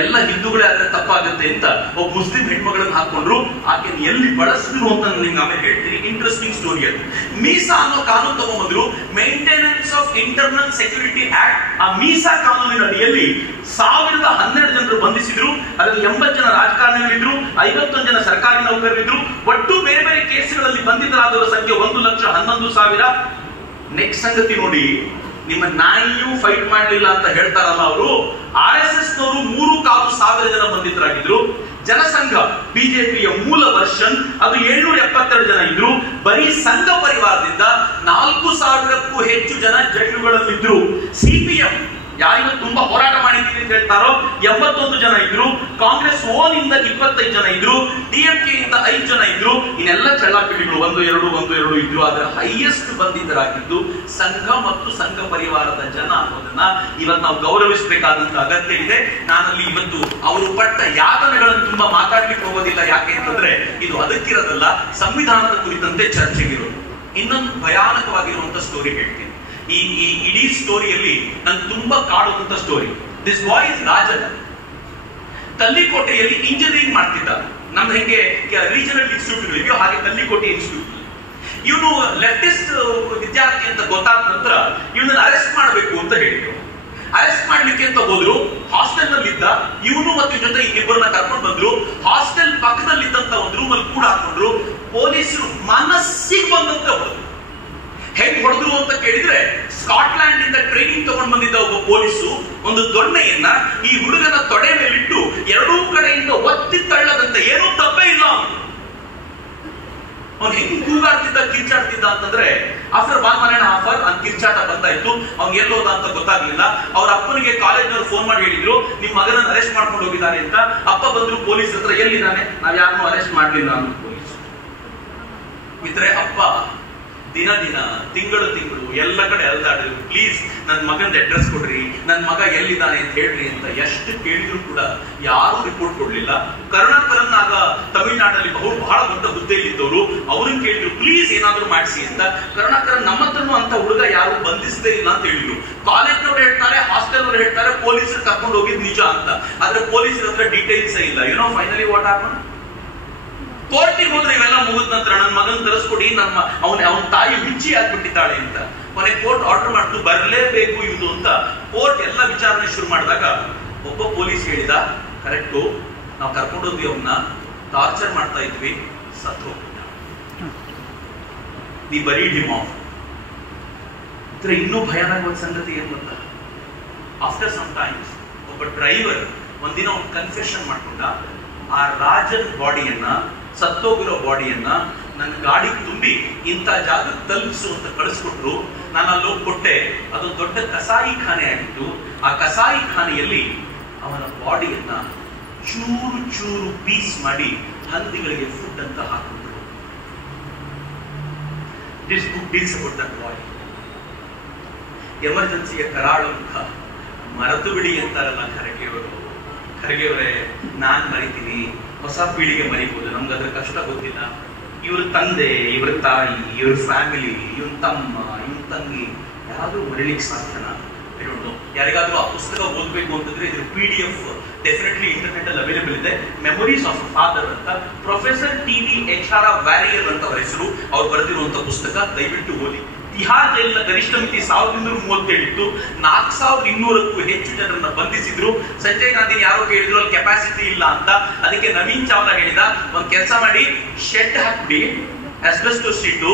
ಎಲ್ಲ ಹಿಂದೂಗಳೇ ಆದ್ರೆ ತಪ್ಪಾಗುತ್ತೆ ಅಂತ ಒಬ್ಬ ಮುಸ್ಲಿಂ ಹೆಣ್ಮಗಳನ್ನ ಹಾಕೊಂಡ್ರು. ಆಕೆ ಎಲ್ಲಿ ಬಳಸಿದ್ರು ಅಂತ ನಿಮ್ಗೆ ಆಮೇಲೆ ಹೇಳ್ತೀನಿ. ಇಂಟ್ರೆಸ್ಟಿಂಗ್ ಸ್ಟೋರಿ ಅದು. ಮೀಸಾ ಅನ್ನೋ ಕಾನೂನು ತಗೊಂಡ್ಬಂದ್ರು, maintenance of internal security act. ಆ ಮೀಸಾ ಕಾನೂನಿನ ಅಡಿಯಲ್ಲಿ 1012 ಜನರು ಬಂಧಿಸಿದ್ರು. ಅದರಲ್ಲಿ 80 ಜನ ರಾಜಕಾರಣಿಗಳಿದ್ರು, 51 ಜನ ಸರ್ಕಾರಿ ನೌಕರರಿದ್ರು. ಒಟ್ಟು ಬೇರೆ ಬೇರೆ ಕೇಸ್ಗಳಲ್ಲಿ ಬಂಧಿತರಾದವರ ಸಂಖ್ಯೆ 1,11,000. ನೆಕ್ಸ್ಟ್ ಸಂಗತಿ ನೋಡಿ, ನಿಮ್ಮ ನಾಯಿಯೂ ಫೈಟ್ ಮಾಡಲಿಲ್ಲ ಅಂತ ಹೇಳ್ತಾರಲ್ಲ ಅವರು. RSS ನವರು 3,400 ಜನ ಬಂಧಿತರಾಗಿದ್ರು. ಜನಸಂಘ ಬಿಜೆಪಿಯ ಮೂಲ ವರ್ಷನ್ ಅದು 772 ಜನ ಇದ್ರು. ಬರೀ ಸಂಘ ಪರಿವಾರದಿಂದ 4,000ಕ್ಕೂ ಹೆಚ್ಚು ಜನ ಜೈಲುಗಳಲ್ಲಿದ್ರು. CPM ಯಾರಿಗೂ ತುಂಬಾ ಹೋರಾಟ ಮಾಡಿದ್ದೀವಿ ಅಂತ ಹೇಳ್ತಾರೋ 81 ಜನ ಇದ್ರು. ಕಾಂಗ್ರೆಸ್ ಓನ್ ಇಂದ 25 ಜನ ಇದ್ರು. DMK ಇಂದ 5 ಜನ ಇದ್ರು. ಇನ್ನೆಲ್ಲ ಚಳ್ಳಾಪಿಡಿಗಳು 1-2 ಇದ್ರು. ಆದ್ರೆ ಹೈಯೆಸ್ಟ್ ಬಂಧಿತರಾಗಿದ್ದು ಸಂಘ ಮತ್ತು ಸಂಘ ಪರಿವಾರದ ಜನ ಅನ್ನೋದನ್ನ ಇವತ್ತು ನಾವು ಗೌರವಿಸಬೇಕಾದಂತ ಅಗತ್ಯ ಇದೆ. ನಾನಲ್ಲಿ ಇವತ್ತು ಅವರು ಪಟ್ಟ ಯಾತನೆಗಳನ್ನು ತುಂಬಾ ಮಾತಾಡ್ಲಿಕ್ಕೆ ಹೋಗೋದಿಲ್ಲ. ಯಾಕೆ ಅಂತಂದ್ರೆ ಇದು ಅದಕ್ಕಿರೋದಲ್ಲ, ಸಂವಿಧಾನದ ಕುರಿತಂತೆ ಚರ್ಚೆಗಿರೋದು. ಇನ್ನೊಂದು ಭಯಾನಕವಾಗಿರುವಂತ ಸ್ಟೋರಿ ಹೇಳ್ತೀನಿ. ಈ ಇಡೀ ಸ್ಟೋರಿಯಲ್ಲಿ ನನ್ ತುಂಬಾ ಕಾಡುವಂತ story. This boy is Rajan. ಕಲ್ಲಿಕೋಟೆಯಲ್ಲಿ ಇಂಜಿನಿಯರಿಂಗ್ ಮಾಡ್ತಿದ್ದ. ನಮ್ ಹೆಂಗೆ ರೀಜನಲ್ ಇನ್ಸ್ಟಿಟ್ಯೂಟ್ಗಳಿವೆಯೋ ಹಾಗೆ ಕಲ್ಲಿಕೋಟೆ ಇನ್ಸ್ಟಿಟ್ಯೂಟ್. ಇವನು ಲೆಫ್ಟಿಸ್ಟ್ ವಿದ್ಯಾರ್ಥಿ ಅಂತ ಗೊತ್ತಾದ ನಂತರ ಇವನನ್ನ ಅರೆಸ್ಟ್ ಮಾಡಬೇಕು ಅಂತ ಹೇಳಿದ್ರು. ಅರೆಸ್ಟ್ ಮಾಡ್ಲಿಕ್ಕೆ ಅಂತ ಹೋದ್ರು. ಹಾಸ್ಟೆಲ್ ನಲ್ಲಿ ಇದ್ದ ಇವನು ಮತ್ತು ಜೊತೆ ಇಬ್ಬರನ್ನ ಕರ್ಕೊಂಡು ಬಂದ್ರು. ಹಾಸ್ಟೆಲ್ ಪಕ್ಕದಲ್ಲಿದ್ದಂತ ಒಂದು ರೂಮ್ ಅಲ್ಲಿ ಕೂಡ ಹಾಕೊಂಡ್ರು. ಪೊಲೀಸರು ಮನಸ್ಸಿಗೆ ಬಂದಂತೆ ಹೊಡೆದ್ರು. ಹೆಂಗ್ ಹೊಡೆದ್ರು ಅಂತ ಕೇಳಿದ್ರೆ, ಸ್ಕಾಟ್ಲ್ಯಾಂಡ್ ಇಂದ ಟ್ರೈನಿಂಗ್ ತಗೊಂಡ್ ಬಂದಿದ್ದ ಒಬ್ಬ ಪೊಲೀಸು ಒಂದು ದೊಣ್ಣೆಯನ್ನ ಈ ಹುಡುಗನ ತೊಡೆ ಮೇಲಿಟ್ಟು ಎರಡೂ ಕಡೆಯಿಂದ ಒತ್ತಿ ತಳ್ಳದಂತೆ, ಏನೂ ತಪ್ಪೇ ಇಲ್ಲ. ಅವ್ನು ಹೆಂಗ್ ಕೂಗಾಡ್ತಿದ್ದ ಕಿರ್ಚಾಡ್ತಿದ್ದ ಅಂತಂದ್ರೆ ಆಫ್ಟರ್ 1.5 hours ಅವ್ನ್ ಕಿರ್ಚಾಟ ಬಂದಾಯ್ತು. ಅವ್ನ್ ಎಲ್ಲೋದ ಅಂತ ಗೊತ್ತಾಗ್ಲಿಲ್ಲ. ಅವ್ರ ಅಪ್ಪನಿಗೆ ಕಾಲೇಜ್ನವ್ರು ಫೋನ್ ಮಾಡಿ ಹೇಳಿದ್ರು ನಿಮ್ ಮಗನನ್ನ ಅರೆಸ್ಟ್ ಮಾಡ್ಕೊಂಡು ಹೋಗಿದ್ದಾರೆ ಅಂತ. ಅಪ್ಪ ಬಂದ್ರು ಪೊಲೀಸ್ ಹತ್ರ, ಎಲ್ಲಿದ್ದಾನೆ? ನಾವ್ ಯಾರನ್ನೂ ಅರೆಸ್ಟ್ ಮಾಡ್ಲಿಲ್ಲ ಅಂತ ಪೊಲೀಸ್. ಮಿತ್ರೆ, ಅಪ್ಪ ದಿನ ತಿಂಗಳು ಎಲ್ಲ ಕಡೆ ಅಲ್ದಾಡಿದ್ರು, ಪ್ಲೀಸ್ ನನ್ ಮಗನ ಅಡ್ರೆಸ್ ಕೊಡ್ರಿ, ನನ್ ಮಗ ಎಲ್ಲಿದ್ದಾನೆ ಅಂತ ಹೇಳ್ರಿ ಅಂತ ಎಷ್ಟು ಕೇಳಿದ್ರು ಕೂಡ ಯಾರು ರಿಪೋರ್ಟ್ ಕೊಡ್ಲಿಲ್ಲ. ಕರುಣಾಕರನ್ ಆಗ ತಮಿಳುನಾಡಲ್ಲಿ ಬಹಳ ದೊಡ್ಡ ಹುದ್ದೆಯಲ್ಲಿದ್ದವರು, ಅವ್ರನ್ನ ಕೇಳಿದ್ರು ಪ್ಲೀಸ್ ಏನಾದ್ರು ಮಾಡಿಸಿ ಅಂತ. ಕರುಣಾಕರನ್ ನಮ್ಮ ಹತ್ರನು ಅಂತ ಹುಡುಗ ಯಾರು ಬಂಧಿಸದೇ ಇಲ್ಲ ಅಂತ ಹೇಳಿದ್ರು. ಕಾಲೇಜ್ನವ್ರು ಹೇಳ್ತಾರೆ, ಹಾಸ್ಟೆಲ್ ಅವ್ರು ಹೇಳ್ತಾರೆ, ಪೊಲೀಸರು ಕರ್ಕೊಂಡು ಹೋಗಿದ್ ನಿಜ ಅಂತ. ಆದ್ರೆ ಪೊಲೀಸರ ಹತ್ರ ಡೀಟೇಲ್ಸ್ ಇಲ್ಲ. Finally what happen? ಕೋರ್ಟಿಗೆ ಹೋದ್ರೆ ಇವೆಲ್ಲ ಮುಗಿದ ನಂತರ ನನ್ನ ಮಗನ್ ತರಿಸ್ಕೊಡಿ, ಅವನ ತಾಯಿ ಹುಚ್ಚಿ ಆಗ್ಬಿಟ್ಟಿದ್ದಾಳೆ ಅಂತ ಕೊನೆಗೆ ಕೋರ್ಟ್ ಆರ್ಡರ್ ಮಾಡ್ತು, ಬರ್ಲೇಬೇಕು ಇದು ಅಂತ. ಕೋರ್ಟ್ ಎಲ್ಲ ವಿಚಾರಣೆ ಶುರು ಮಾಡಿದಾಗ ಒಬ್ಬ ಪೊಲೀಸ್ ಹೇಳಿದ, ಕರೆಕ್ಟು, ನಾವು ಕರ್ಕೊಂಡೋದ್ವಿ ಅವನ್ನ, ಟಾರ್ಚರ್ ಮಾಡ್ತಾ ಇದ್ವಿ, ಸತ್ತು ಹೋಗ್ಬಿಟ್ಟ. We buried him off. ಇನ್ನೂ ಭಯಾನಕವಾದ ಸಂಗತಿ ಏನ್ ಗೊತ್ತಾ? ಆಫ್ಟರ್ ಸಮ್ ಟೈಮ್ಸ್ ಒಬ್ಬ ಡ್ರೈವರ್ ಒಂದಿನ ಅವ್ನು ಕನ್ಫೆಷನ್ ಮಾಡ್ಕೊಂಡ, ಆ ರಾಜನ್ ಬಾಡಿಯನ್ನ, ಸತ್ತೋಗಿರೋ ಬಾಡಿಯನ್ನ ನನ್ನ ಗಾಡಿಗೆ ತುಂಬಿ ಇಂಥ ಜಾಗಕ್ಕೆ ತಲುಪಿಸು ಅಂತ ಕಳಿಸ್ಕೊಟ್ರು. ನಾನು ಅಲ್ಲಿ ಹೋಗಿ ಕೊಟ್ಟೆ. ಅದೊಂದು ದೊಡ್ಡ ಕಸಾಯಿ ಖಾನೆ ಆಗಿತ್ತು. ಆ ಕಸಾಯಿ ಖಾನೆಯಲ್ಲಿ ಅವನ ಬಾಡಿಯನ್ನ ಚೂರು ಪೀಸ್ ಮಾಡಿ ಹಂದಿಗಳಿಗೆ ಫುಡ್ ಅಂತ ಹಾಕಿದ್ರು. This book is about that boy. ಎಮರ್ಜೆನ್ಸಿಯ ಕರಾಳ ಮುಖ. ಮರೆತು ಬಿಡಿ ಅಂತಾರಲ್ಲ ಖರ್ಗೆಯವರೇ, ನಾನ್ ಮರಿತೀನಿ, ಹೊಸ ಪೀಳಿಗೆ ಮರಿಬಹುದು, ನಮ್ಗೆ ಅದ್ರ ಕಷ್ಟ ಗೊತ್ತಿಲ್ಲ. ಇವ್ರ ತಂದೆ, ಇವ್ರ ತಾಯಿ, ಇವ್ರ ಫ್ಯಾಮಿಲಿ, ಇವನ್ ತಮ್ಮ, ಇವನ್ ತಂಗಿ ಯಾರಾದ್ರೂ ಮರಿಲಿಕ್ಕೆ ಸಾಧ್ಯನಾ? ಯಾರಿಗಾದ್ರೂ ಆ ಪುಸ್ತಕ ಓದ್ಬೇಕು ಅಂತಂದ್ರೆ ಇದ್ರ PDF ಡೆಫಿನೆಟ್ಲಿ ಇಂಟರ್ನೆಟ್ ಅಲ್ಲಿ ಅವೈಲೇಬಲ್ ಇದೆ. ಮೆಮೊರೀಸ್ ಆಫ್ ಫಾದರ್ ಅಂತ ಪ್ರೊಫೆಸರ್ TV HR ವ್ಯಾರಿಯರ್ ಅಂತ ಅವರ ಹೆಸರು. ಅವ್ರು ಬರೆದಿರುವಂತ ಪುಸ್ತಕ, ದಯವಿಟ್ಟು ಓದಿ. ತಿಹಾರ್ ಜೈಲಿನ ಗರಿಷ್ಠ ಮಿತಿ 1237 ಇತ್ತು. 4200ಕ್ಕೂ ಹೆಚ್ಚು ಜನರನ್ನ ಬಂಧಿಸಿದ್ರು. ಸಂಜಯ್ ಗಾಂಧಿ ಯಾರೋ ಕೇಳಿದ್ರು ಅಲ್ಲಿ ಕೆಪಾಸಿಟಿ ಇಲ್ಲ ಅಂತ. ಅದಕ್ಕೆ ನವೀನ್ ಚಾವ್ಲಾ ಹೇಳಿದ, ಒಂದ್ ಕೆಲಸ ಮಾಡಿ, ಶೆಡ್ ಹಾಕ್ಬಿಡಿ, ಆಸ್ಬೆಸ್ಟೋಸ್ ಶೀಟು,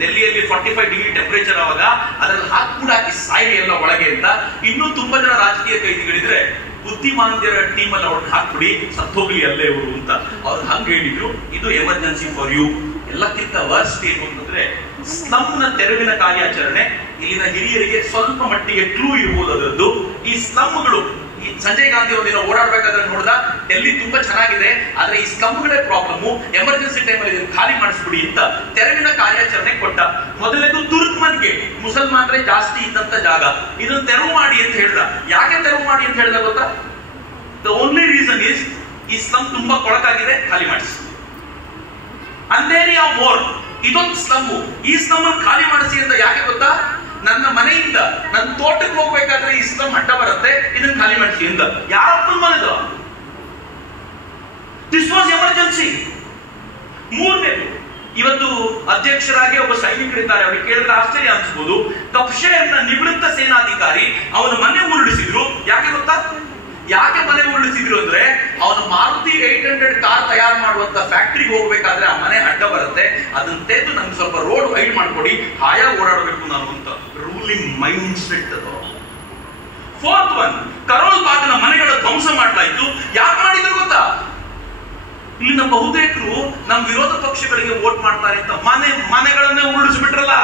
ಡೆಲ್ಲಿಯಲ್ಲಿ 45 ಡಿಗ್ರಿ ಟೆಂಪರೇಚರ್ ಆವಾಗ ಅದ್ರಲ್ಲಿ ಹಾಕಿ ಸಾಯಿ ಎಲ್ಲ ಒಳಗೆ ಅಂತ. ಇನ್ನೂ ತುಂಬಾ ಜನ ರಾಜಕೀಯ ಕೈದಿಗಳಿದ್ರೆ ಬುದ್ಧಿಮಾಂದ್ಯರ ಟೀಮ್ ಅಲ್ಲಿ ಅವ್ರನ್ನ ಹಾಕ್ಬಿಡಿ, ಸತ್ತೋಗ್ಲಿ ಅಲ್ಲೇ ಇವರು ಅಂತ ಅವ್ರು ಹಂಗ ಹೇಳಿದ್ರು. ಇದು ಎಮರ್ಜೆನ್ಸಿ ಫಾರ್ ಯು. ಎಲ್ಲಕ್ಕಿಂತ ವರ್ಸ್ಟ್ ಏನು ಅಂತಂದ್ರೆ ಸ್ಲಮ್ನ ತೆರವಿನ ಕಾರ್ಯಾಚರಣೆ. ಇಲ್ಲಿನ ಹಿರಿಯರಿಗೆ ಸ್ವಲ್ಪ ಮಟ್ಟಿಗೆ ಕ್ಲೂ ಇರ್ಬೋದು ಅದರದ್ದು. ಈ ಸ್ಲಮ್ಗಳು, ಈ ಸಂಜಯ್ ಗಾಂಧಿ ಒಂದಿನ ಓಡಾಡ್ಬೇಕಾದ್ರೆ ನೋಡ್ದ, ಡೆಲ್ಲಿ ತುಂಬಾ ಚೆನ್ನಾಗಿದೆ, ಆದ್ರೆ ಈ ಸ್ಲಮ್ಗಳೇ ಪ್ರಾಬ್ಲಮ್, ಎಮರ್ಜೆನ್ಸಿ ಟೈಮಲ್ಲಿ ಇದನ್ನು ಖಾಲಿ ಮಾಡಿಸ್ಬಿಡಿ ಅಂತ ತೆರವಿನ ಕಾರ್ಯಾಚರಣೆ ಕೊಟ್ಟ. ಮೊದಲನೇದು ತುರ್ಕ್ಮನ್ಗೆ, ಮುಸಲ್ಮಾನರೇ ಜಾಸ್ತಿ ಇದ್ದಂತ ಜಾಗ, ಇದನ್ನು ತೆರವು ಮಾಡಿ ಅಂತ ಹೇಳ್ದ. ಯಾಕೆ ತೆರವು ಮಾಡಿ ಅಂತ ಹೇಳ್ದ ಗೊತ್ತಾ? ದ ಓನ್ಲಿ ರೀಸನ್ ಇಸ್ ಈ ಸ್ಲಮ್ ತುಂಬಾ ಕೊಳಕಾಗಿದೆ, ಖಾಲಿ ಮಾಡಿಸಿ. ಅಂಧೇರಿಯಾ ಮೋರ್, ಇದೊಂದು ಸ್ಲಮ್, ಈ ಸ್ಲಮ್ ಅನ್ನು ಖಾಲಿ ಮಾಡಿಸಿ ಅಂತ ಯಾಕೆ ಗೊತ್ತಾ? ನನ್ನ ಮನೆಯಿಂದ ನನ್ನ ತೋಟಕ್ಕೆ ಹೋಗ್ಬೇಕಾದ್ರೆ ಈ ಸ್ಲಮ್ ಅಡ್ಡ ಬರುತ್ತೆ, ಇದನ್ನ ಖಾಲಿ ಮಾಡಿಸಿ ಅಂತ. ಯಾರಪ್ಪನ ಮನೆದು? This was emergency. ಮೂರನೇದು, ಇವತ್ತು ಅಧ್ಯಕ್ಷರಾಗಿ ಒಬ್ಬ ಸೈನಿಕರಿದ್ದಾರೆ, ಅವ್ರಿಗೆ ಕೇಳಿದ್ರೆ ಆಶ್ಚರ್ಯ ಅನ್ಸ್ಬೋದು. ಕಪ್ಷೇರ್ನ ನಿವೃತ್ತ ಸೇನಾಧಿಕಾರಿ ಅವನ ಮನೆ ಉರುಳಿಸಿದ್ರು. ಯಾಕೆ ಗೊತ್ತಾ? ಯಾಕೆ ಮನೆ ಉರುಳಿಸಿದ್ರು ಅಂದ್ರೆ ಅವನು ಮಾರುತಿ 800 ಕಾರ್ ತಯಾರು ಮಾಡುವಂತ ಫ್ಯಾಕ್ಟ್ರಿಗೆ ಹೋಗ್ಬೇಕಾದ್ರೆ ಆ ಮನೆ ಅಡ್ಡ ಬರುತ್ತೆ, ಅದನ್ನ ತೆಗೆದು ನಮ್ಗೆ ಸ್ವಲ್ಪ ರೋಡ್ ವೈಡ್ ಮಾಡ್ಕೊಡಿ, ಹಾಯಾಗಿ ಓಡಾಡಬೇಕು ನಾನು ಅಂತ ರೂಲಿಂಗ್ ಮೈಂಡ್ ಸೆಟ್ ಅದು. ಫೋರ್ತ್ ಒನ್, ಕರೋಲ್ ಬಾಗ್ನ ಮನೆಗಳ ಧ್ವಂಸ ಮಾಡಲಾಯಿತು. ಯಾಕೆ ಮಾಡಿದ್ರು ಗೊತ್ತಾ? ಇಲ್ಲಿನ ಬಹುತೇಕರು ನಮ್ಮ ವಿರೋಧ ಪಕ್ಷಗಳಿಗೆ ವೋಟ್ ಮಾಡ್ತಾರೆ ಅಂತ ಮನೆಗಳನ್ನೇ ಉರುಳಿಸ್ಬಿಟ್ರಲ್ಲ.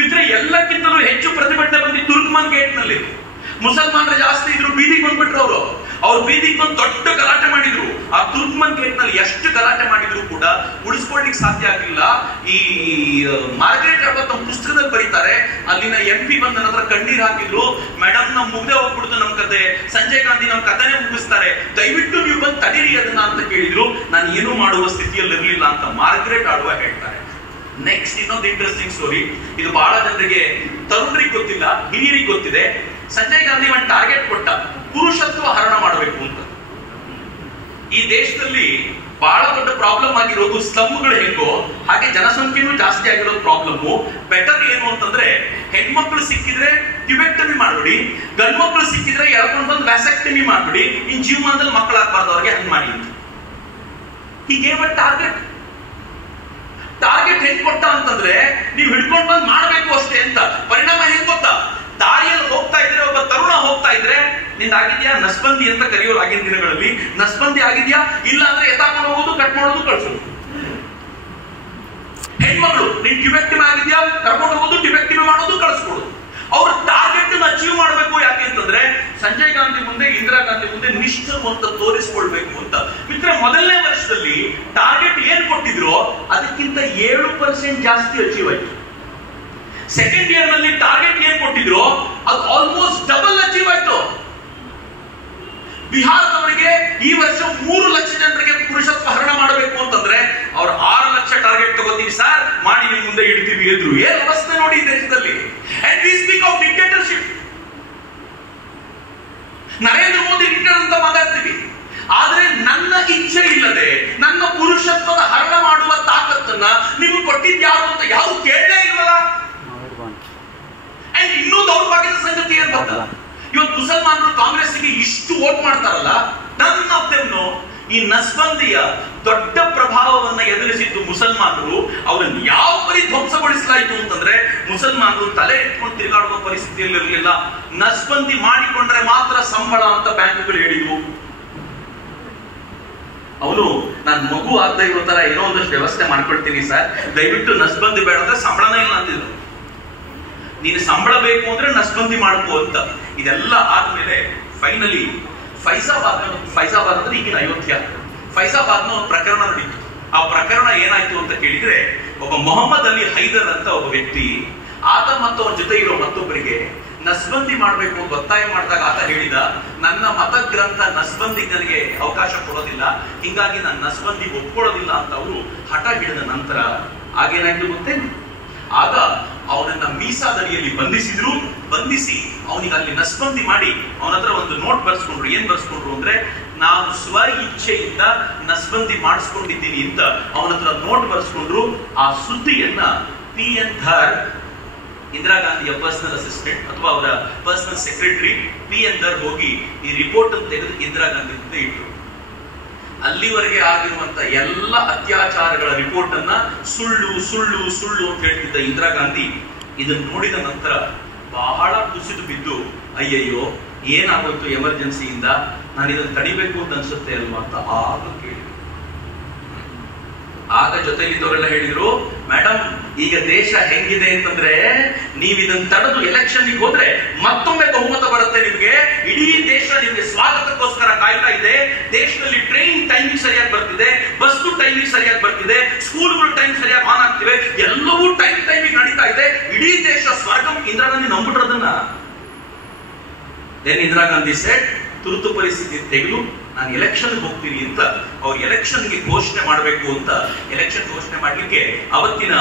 ಮಿತ್ರ, ಎಲ್ಲಕ್ಕಿಂತಲೂ ಹೆಚ್ಚು ಪ್ರತಿಭಟನೆ ಬಂದಿದ್ದು ತುರ್ಕ್ಮನ್ ಗೇಟ್ ನಲ್ಲಿ. ಮುಸಲ್ಮಾನರು ಜಾಸ್ತಿ ಇದ್ರು, ಬೀದಿಗೆ ಬಂದ್ಬಿಟ್ರು ಅವ್ರು ಬೀದಿಗೆ ಬಂದು ದೊಡ್ಡ ಗಲಾಟೆ ಮಾಡಿದ್ರು. ಆ ತುರ್ಕ್ಮನ್ ಗೇಟ್ ನಲ್ಲಿ ಎಷ್ಟು ಗಲಾಟೆ ಮಾಡಿದ್ರು ಕೂಡ ಉಳಿಸ್ಕೊಳ್ಲಿಕ್ಕೆ ಸಾಧ್ಯ ಆಗಿಲ್ಲ. ಈ ಮಾರ್ಗರೇಟ್ ಅಬಾತ್ ನಮ್ಮ ಪುಸ್ತಕದಲ್ಲಿ ಬರೀತಾರೆ, ಅಲ್ಲಿನ MP ಬಂದ ನಂತರ ಕಣ್ಣೀರ್ ಹಾಕಿದ್ರು. ಮೇಡಮ್, ನಮ್ ಮುಗ್ದೆ ಹೋಗ್ಬಿಡ್ತು ನಮ್ ಕತೆ, ಸಂಜಯ್ ಗಾಂಧಿ ನಮ್ ಕಥೆನೇ ಮುಗಿಸ್ತಾರೆ, ದಯವಿಟ್ಟು ನೀವು ಬಂದು ತಡೀರಿ ಅದನ್ನ ಅಂತ ಕೇಳಿದ್ರು. ನಾನು ಏನು ಮಾಡುವ ಸ್ಥಿತಿಯಲ್ಲಿ ಇರಲಿಲ್ಲ ಅಂತ ಮಾರ್ಗರೇಟ್ ಆಡುವ ಹೇಳ್ತಾರೆ. ನೆಕ್ಸ್ಟ್ ಇನ್ನೊಂದು ಇಂಟ್ರೆಸ್ಟಿಂಗ್ ಸ್ಟೋರಿ. ಇದು ಬಹಳ ಜನರಿಗೆ, ತರುಣರಿಗೆ ಗೊತ್ತಿಲ್ಲ, ಹಿರಿಯರಿಗೆ ಗೊತ್ತಿದೆ. ಸಂಜಯ್ ಗಾಂಧಿ ಒಂದು ಟಾರ್ಗೆಟ್ ಕೊಟ್ಟ, ಪುರುಷತ್ವ ಹರಣ ಮಾಡಬೇಕು ಅಂತ. ಈ ದೇಶದಲ್ಲಿ ಬಹಳ ದೊಡ್ಡ ಪ್ರಾಬ್ಲಮ್ ಆಗಿರೋದು ಸ್ಲಮ್ಗಳು ಹೆಂಗೋ ಹಾಗೆ ಜನಸಂಖ್ಯೆನೂ ಜಾಸ್ತಿ ಆಗಿರೋದು ಪ್ರಾಬ್ಲಮ್. ಬೆಟರ್ ಏನು ಅಂತಂದ್ರೆ, ಹೆಣ್ಮಕ್ಳು ಸಿಕ್ಕಿದ್ರೆ ಟ್ಯುಬೆಕ್ಟಮಿ ಮಾಡ್ಬಿಡಿ, ಗಂಡು ಮಕ್ಳು ಸಿಕ್ಕಿದ್ರೆ ಎಳ್ಕೊಂಡು ಬಂದು ವ್ಯಾಸೆಕ್ಟಮಿ ಮಾಡ್ಬಿಡಿ, ಇನ್ ಜೀವನದಲ್ಲಿ ಮಕ್ಕಳಾಗಬಾರ್ದು ಅವ್ರಿಗೆ ಹಂಗ್ ಮಾಡಿ ಅಂತ. ಹೀಗೆ ಟಾರ್ಗೆಟ್ ಹೆಂಗ್ ಕೊಟ್ಟ ಅಂತಂದ್ರೆ, ನೀವು ಹಿಡ್ಕೊಂಡು ಬಂದು ಮಾಡ್ಬೇಕು ಅಷ್ಟೇ ಅಂತ. ಪರಿಣಾಮ ಹೆಂಗ್ ಗೊತ್ತಾ? ದಾರಿಯಲ್ಲಿ ಹೋಗ್ತಾ ಇದ್ರೆ, ಒಬ್ಬ ತರುಣ ಹೋಗ್ತಾ ಇದ್ರೆ, ನಿಂದಾಗಿದ್ಯಾ ನಸ್ಬಂದಿ ಅಂತ ಕರೆಯೋರು ಆಗಿನ ದಿನಗಳಲ್ಲಿ, ನಸ್ಬಂದಿ ಆಗಿದ್ಯಾ ಇಲ್ಲ ಅಂದ್ರೆ ಎತ್ತಾಕೊಂಡು ಹೋಗೋದು, ಕಟ್ ಮಾಡೋದು, ಕಳ್ಸೋದು. ನೀನ್ ಡಿಫೆಕ್ಟಿವ್ ಆಗಿದ್ಯಾ ಕರ್ಕೊಂಡು ಹೋಗೋದು, ಡಿಫೆಕ್ಟಿವ್ ಮಾಡೋದು, ಕಳಿಸ್ಕೊಡೋದು. ಅವ್ರ ಟಾರ್ಗೆಟ್ ಅಚೀವ್ ಮಾಡಬೇಕು. ಯಾಕೆ ಅಂತಂದ್ರೆ ಸಂಜಯ್ ಗಾಂಧಿ ಮುಂದೆ, ಇಂದಿರಾ ಗಾಂಧಿ ಮುಂದೆ ನಿಷ್ಠರು ಅಂತ ತೋರಿಸ್ಕೊಳ್ಬೇಕು ಅಂತ. ಮಿತ್ರ, ಮೊದಲನೇ ವರ್ಷದಲ್ಲಿ ಟಾರ್ಗೆಟ್ ಏನ್ ಕೊಟ್ಟಿದ್ರು ಅದಕ್ಕಿಂತ 7% ಜಾಸ್ತಿ ಅಚೀವ್ ಆಯ್ತು. ಸೆಕೆಂಡ್ ಇಯರ್ ನಲ್ಲಿ ಟಾರ್ಗೆಟ್ ಏನ್ ಕೊಟ್ಟಿದ್ರು ಅದು ಆಲ್ಮೋಸ್ಟ್ ಡಬಲ್ ಅಚೀವ್ ಆಯ್ತು. ಬಿಹಾರದವರಿಗೆ ಈ ವರ್ಷ 3 ಲಕ್ಷ ಜನರಿಗೆ ಪುರುಷತ್ವ ಹರಣ ಮಾಡಬೇಕು ಅಂತಂದ್ರೆ ಅವ್ರು 6 ಲಕ್ಷ ಟಾರ್ಗೆಟ್ ತಗೋತೀವಿ ಸರ್, ಮಾಡಿ ನಿಮ್ ಮುಂದೆ ಇಡ್ತೀವಿ ಎದ್ರು. ಏನ್ ಅವಸ್ಥೆ ನೋಡಿ ಈ ದೇಶದಲ್ಲಿ. And we speak of dictatorship. Narendra Modi dictator ಅಂತ ಮಾತಾಡ್ತೀವಿ, ಆದ್ರೆ ನನ್ನ ಇಚ್ಛೆ ಇಲ್ಲದೆ ನನ್ನ ಪುರುಷತ್ವದ ಹರಣ ಮಾಡುವ ತಾಕತ್ತನ್ನ ನೀವು ಕೊಟ್ಟಿದ್ಯಾರು ಅಂತ ಯಾರು ಕೇಳಲೇ ಇಲ್ವಲ್ಲ. ಅಂಡ್ ಇನ್ನೂ ದೌರ್ಭಾಗ್ಯದ ಸಂಗತಿ ಏನ್ ಗೊತ್ತಾ, ಇವತ್ತು ಮುಸಲ್ಮಾನರು ಕಾಂಗ್ರೆಸ್ಗೆ ಇಷ್ಟು ವೋಟ್ ಮಾಡ್ತಾರಲ್ಲ, ನನ್ ಆಫ್ ದೆಮ್ ಈ ನಸ್ಬಂದಿಯ ದೊಡ್ಡ ಪ್ರಭಾವವನ್ನ ಎದುರಿಸಿದ್ದು ಮುಸಲ್ಮಾನರು. ಅವರನ್ನು ಯಾವ ಪರಿ ಧ್ವಂಸಗೊಳಿಸಲಾಯಿತು ಅಂತಂದ್ರೆ ಮುಸಲ್ಮಾನರು ತಲೆ ಇಟ್ಕೊಂಡು ತಿರುಗಾಡುವ ಪರಿಸ್ಥಿತಿಯಲ್ಲಿ ಇರಲಿಲ್ಲ. ನಸ್ಬಂದಿ ಮಾಡಿಕೊಂಡ್ರೆ ಮಾತ್ರ ಸಂಬಳ ಅಂತ ಬ್ಯಾಂಕ್ಗಳು ಹೇಳಿದ್ವು. ಅವನು ನಾನು ಮಗು ಆಗದೆ ಇರೋ ತರ ಏನೋ ಒಂದಷ್ಟು ವ್ಯವಸ್ಥೆ ಮಾಡ್ಕೊಳ್ತೀನಿ ಸರ್, ದಯವಿಟ್ಟು ನಸ್ಬಂದಿ ಬೇಡ ಅಂದ್ರೆ ಸಂಬಳನೇ ಇಲ್ಲ ಅಂತಿದ್ರು. ನೀನು ಸಂಬಳ ಬೇಕು ಅಂದ್ರೆ ನಸ್ಬಂದಿ ಮಾಡ್ಕೋ ಅಂತ. ಇದೆಲ್ಲ ಆದ್ಮೇಲೆ ಫೈನಲಿ ಫೈಜಾಬಾದ್ ಅಂದ್ರೆ ಈಗಿನ ಅಯೋಧ್ಯ, ಫೈಜಾಬಾದ್ನ ಒಂದು ಪ್ರಕರಣ ನಡೀತು. ಆ ಪ್ರಕರಣ ಏನಾಯ್ತು ಅಂತ ಕೇಳಿದ್ರೆ, ಒಬ್ಬ ಮೊಹಮ್ಮದ್ ಅಲಿ ಹೈದರ್ ಅಂತ ಒಬ್ಬ ವ್ಯಕ್ತಿ, ಆತ ಮತ್ತು ಅವನ ಜೊತೆ ಇರೋ ಮತ್ತೊಬ್ಬರಿಗೆ ನಸ್ಬಂದಿ ಮಾಡಬೇಕು ಅಂತ ಒತ್ತಾಯ ಮಾಡಿದಾಗ ಆತ ಹೇಳಿದ, ನನ್ನ ಮತ ಗ್ರಂಥ ನಸ್ಬಂದಿಗೆ ನನಗೆ ಅವಕಾಶ ಕೊಡೋದಿಲ್ಲ, ಹಿಂಗಾಗಿ ನಾನು ನಸ್ಬಂದಿ ಒಪ್ಕೊಳ್ಳೋದಿಲ್ಲ ಅಂತ ಅವರು ಹಠ ಹಿಡಿದ ನಂತರ ಆಗೇನಾಯ್ತು ಗೊತ್ತೇನು, ಆಗ ಅವನನ್ನ ಮೀಸಾದಡಿಯಲ್ಲಿ ಬಂಧಿಸಿ ಅವನಿಗೆ ಅಲ್ಲಿ ನಸ್ಬಂದಿ ಮಾಡಿ ಅವನ ಹತ್ರ ಒಂದು ನೋಟ್ ಬರ್ಸ್ಕೊಂಡ್ರು. ಏನ್ ಬರ್ಸ್ಕೊಂಡ್ರು ಅಂದ್ರೆ, ನಾನು ಸ್ವ ಇಚ್ಛೆಯಿಂದ ನಸ್ಬಂದಿ ಮಾಡಿಸ್ಕೊಂಡಿದ್ದೀನಿ ಅಂತ ಅವನ ಹತ್ರ ನೋಟ್ ಬರ್ಸ್ಕೊಂಡ್ರು. ಆ ಸುದ್ದಿಯನ್ನ PN ಧರ್, ಇಂದಿರಾ ಗಾಂಧಿಯ ಪರ್ಸನಲ್ ಅಸಿಸ್ಟೆಂಟ್ ಅಥವಾ ಅವರ ಪರ್ಸನಲ್ ಸೆಕ್ರೆಟರಿ PN ಧರ್ ಹೋಗಿ ಈ ರಿಪೋರ್ಟ್ ಅನ್ನು ತೆಗೆದು ಇಂದಿರಾ ಗಾಂಧಿ ಮುಂದೆ ಇಟ್ಟರು. ಅಲ್ಲಿವರೆಗೆ ಆಗಿರುವಂತ ಎಲ್ಲ ಅತ್ಯಾಚಾರಗಳ ರಿಪೋರ್ಟ್ ಅನ್ನ ಸುಳ್ಳು ಸುಳ್ಳು ಸುಳ್ಳು ಅಂತ ಹೇಳ್ತಿದ್ದ ಇಂದಿರಾ ಗಾಂಧಿ ಇದನ್ನು ನೋಡಿದ ನಂತರ ಬಹಳ ಕುಸಿದು ಬಿದ್ದು, ಅಯ್ಯಯ್ಯೋ ಏನಾಗೋಯ್ತು ಎಮರ್ಜೆನ್ಸಿಯಿಂದ, ನಾನು ಇದನ್ನು ತಡಿಬೇಕು ಅಂತ ಅನ್ಸುತ್ತೆ ಅಲ್ವಾ ಅಂತ ಆಗ ಕೇಳಿದ್ರು. ಆಗ ಜೊತೆಲಿದ್ದವರೆಲ್ಲ ಹೇಳಿದ್ರು, ಮೇಡಮ್ ಈಗ ದೇಶ ಹೆಂಗಿದೆ ಅಂತಂದ್ರೆ ನೀವು ಇದನ್ನ ತಡೆದು ಎಲೆಕ್ಷನ್ ಹೋದ್ರೆ ಮತ್ತೊಮ್ಮೆ ಬಹುಮತ ಬರುತ್ತೆ ನಿಮ್ಗೆ, ಇಡೀ ದೇಶ ನಿಮ್ಗೆ ಸ್ವಾಗತಕ್ಕೋಸ್ಕರ ಕಾಯ್ತಾ ಇದೆ, ದೇಶದಲ್ಲಿ ಟ್ರೈನ್ ಟೈಮಿಂಗ್ ಸರಿಯಾಗಿ ಬರ್ತಿದೆ, ಬಸ್ಸು ಟೈಮಿಂಗ್ ಸರಿಯಾಗಿ ಬರ್ತಿದೆ, ಸ್ಕೂಲ್ಗಳು ಟೈಮ್ ಸರಿಯಾಗಿ ಆನ್ ಆಗ್ತಿವೆ, ಎಲ್ಲವೂ ಟೈಮಿಂಗ್ ನಡೀತಾ ಇದೆ, ಇಡೀ ದೇಶ ಸ್ವರ್ಗಂ. ಇಂದಿರಾ ಗಾಂಧಿ ನಂಬಿಟ್ರದನ್ನ. ದೆನ್ ಇಂದಿರಾ ಗಾಂಧಿ ಸೆಟ್, ತುರ್ತು ಪರಿಸ್ಥಿತಿ ತೆಗೆದು ನಾನು ಎಲೆಕ್ಷನ್ ಹೋಗ್ತೀನಿ ಅಂತ ಅವ್ರು ಎಲೆಕ್ಷನ್ಗೆ ಘೋಷಣೆ ಮಾಡಬೇಕು ಅಂತ ಎಲೆಕ್ಷನ್ ಘೋಷಣೆ ಮಾಡ್ಲಿಕ್ಕೆ ಅವತ್ತಿನ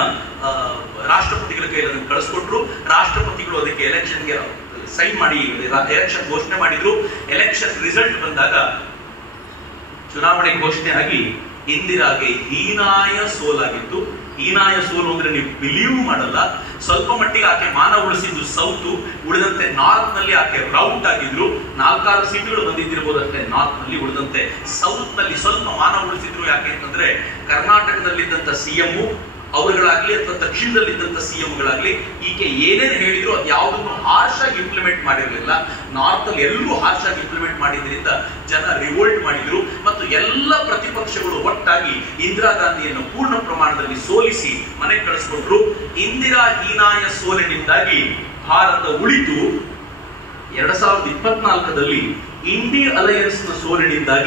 ರಾಷ್ಟ್ರಪತಿಗಳ ಕೈಯಲ್ಲಿ ಕಳಿಸ್ಕೊಟ್ರು. ರಾಷ್ಟ್ರಪತಿಗಳು ಅದಕ್ಕೆ ಎಲೆಕ್ಷನ್ಗೆ ಸೈನ್ ಮಾಡಿ ಎಲೆಕ್ಷನ್ ಘೋಷಣೆ ಮಾಡಿದ್ರು. ಎಲೆಕ್ಷನ್ ರಿಸಲ್ಟ್ ಬಂದಾಗ ಚುನಾವಣೆ ಘೋಷಣೆ ಆಗಿ ಇಂದಿರಾಗೆ ಹೀನಾಯ ಸೋಲಾಗಿತ್ತು. ಹೀನಾಯ ಸೋಲು ಅಂದ್ರೆ ನೀವು ಬಿಲೀವ್ ಮಾಡಲ್ಲ. ಸ್ವಲ್ಪ ಮಟ್ಟಿಗೆ ಆಕೆ ಮಾನ ಉಳಿಸಿದ್ದು ಸೌತ್, ಉಳಿದಂತೆ ನಾರ್ತ್ ನಲ್ಲಿ ಆಕೆ ರೌಟ್ ಆಗಿದ್ರು. 4-6 ಸೀಟುಗಳು ಬಂದಿದ್ದಿರಬಹುದು ಅಷ್ಟೇ ನಾರ್ತ್ ನಲ್ಲಿ, ಉಳಿದಂತೆ ಸೌತ್ ನಲ್ಲಿ ಸ್ವಲ್ಪ ಮಾನ ಉಳಿಸಿದ್ರು. ಯಾಕೆ ಅಂತಂದ್ರೆ ಕರ್ನಾಟಕದಲ್ಲಿದ್ದಂತ CM ಅವರುಗಳಾಗ್ಲಿ ಅಥವಾ ದಕ್ಷಿಣದಲ್ಲಿದ್ದಂತ CMಗಳಾಗ್ಲಿ ಈಕೆ ಏನೇನು ಹೇಳಿದ್ರು ಅದು ಯಾವುದನ್ನು ಹಾರ್ಶ್ ಆಗಿ ಇಂಪ್ಲಿಮೆಂಟ್ ಮಾಡಿರಲಿಲ್ಲ. ನಾರ್ತ್ ಅಲ್ಲಿ ಎಲ್ಲರೂ ಹಾರ್ಶ್ ಆಗಿ ಇಂಪ್ಲಿಮೆಂಟ್ ಮಾಡಿದ್ರಿಂದ ಜನ ರಿವೋಲ್ಟ್ ಮಾಡಿದ್ರು ಮತ್ತು ಎಲ್ಲ ಪ್ರತಿಪಕ್ಷಗಳು ಒಟ್ಟಾಗಿ ಇಂದಿರಾ ಗಾಂಧಿಯನ್ನು ಪೂರ್ಣ ಪ್ರಮಾಣದಲ್ಲಿ ಸೋಲಿಸಿ ಮನೆಗೆ ಕಳಿಸ್ಕೊಟ್ರು. ಇಂದಿರಾ ಹೀನಾಯ ಸೋಲಿನಿಂದಾಗಿ ಭಾರತ ಉಳಿತು. 2024ರಲ್ಲಿ ಇಂಡಿ ಅಲಯನ್ಸ್ ನ ಸೋಲಿನಿಂದಾಗಿ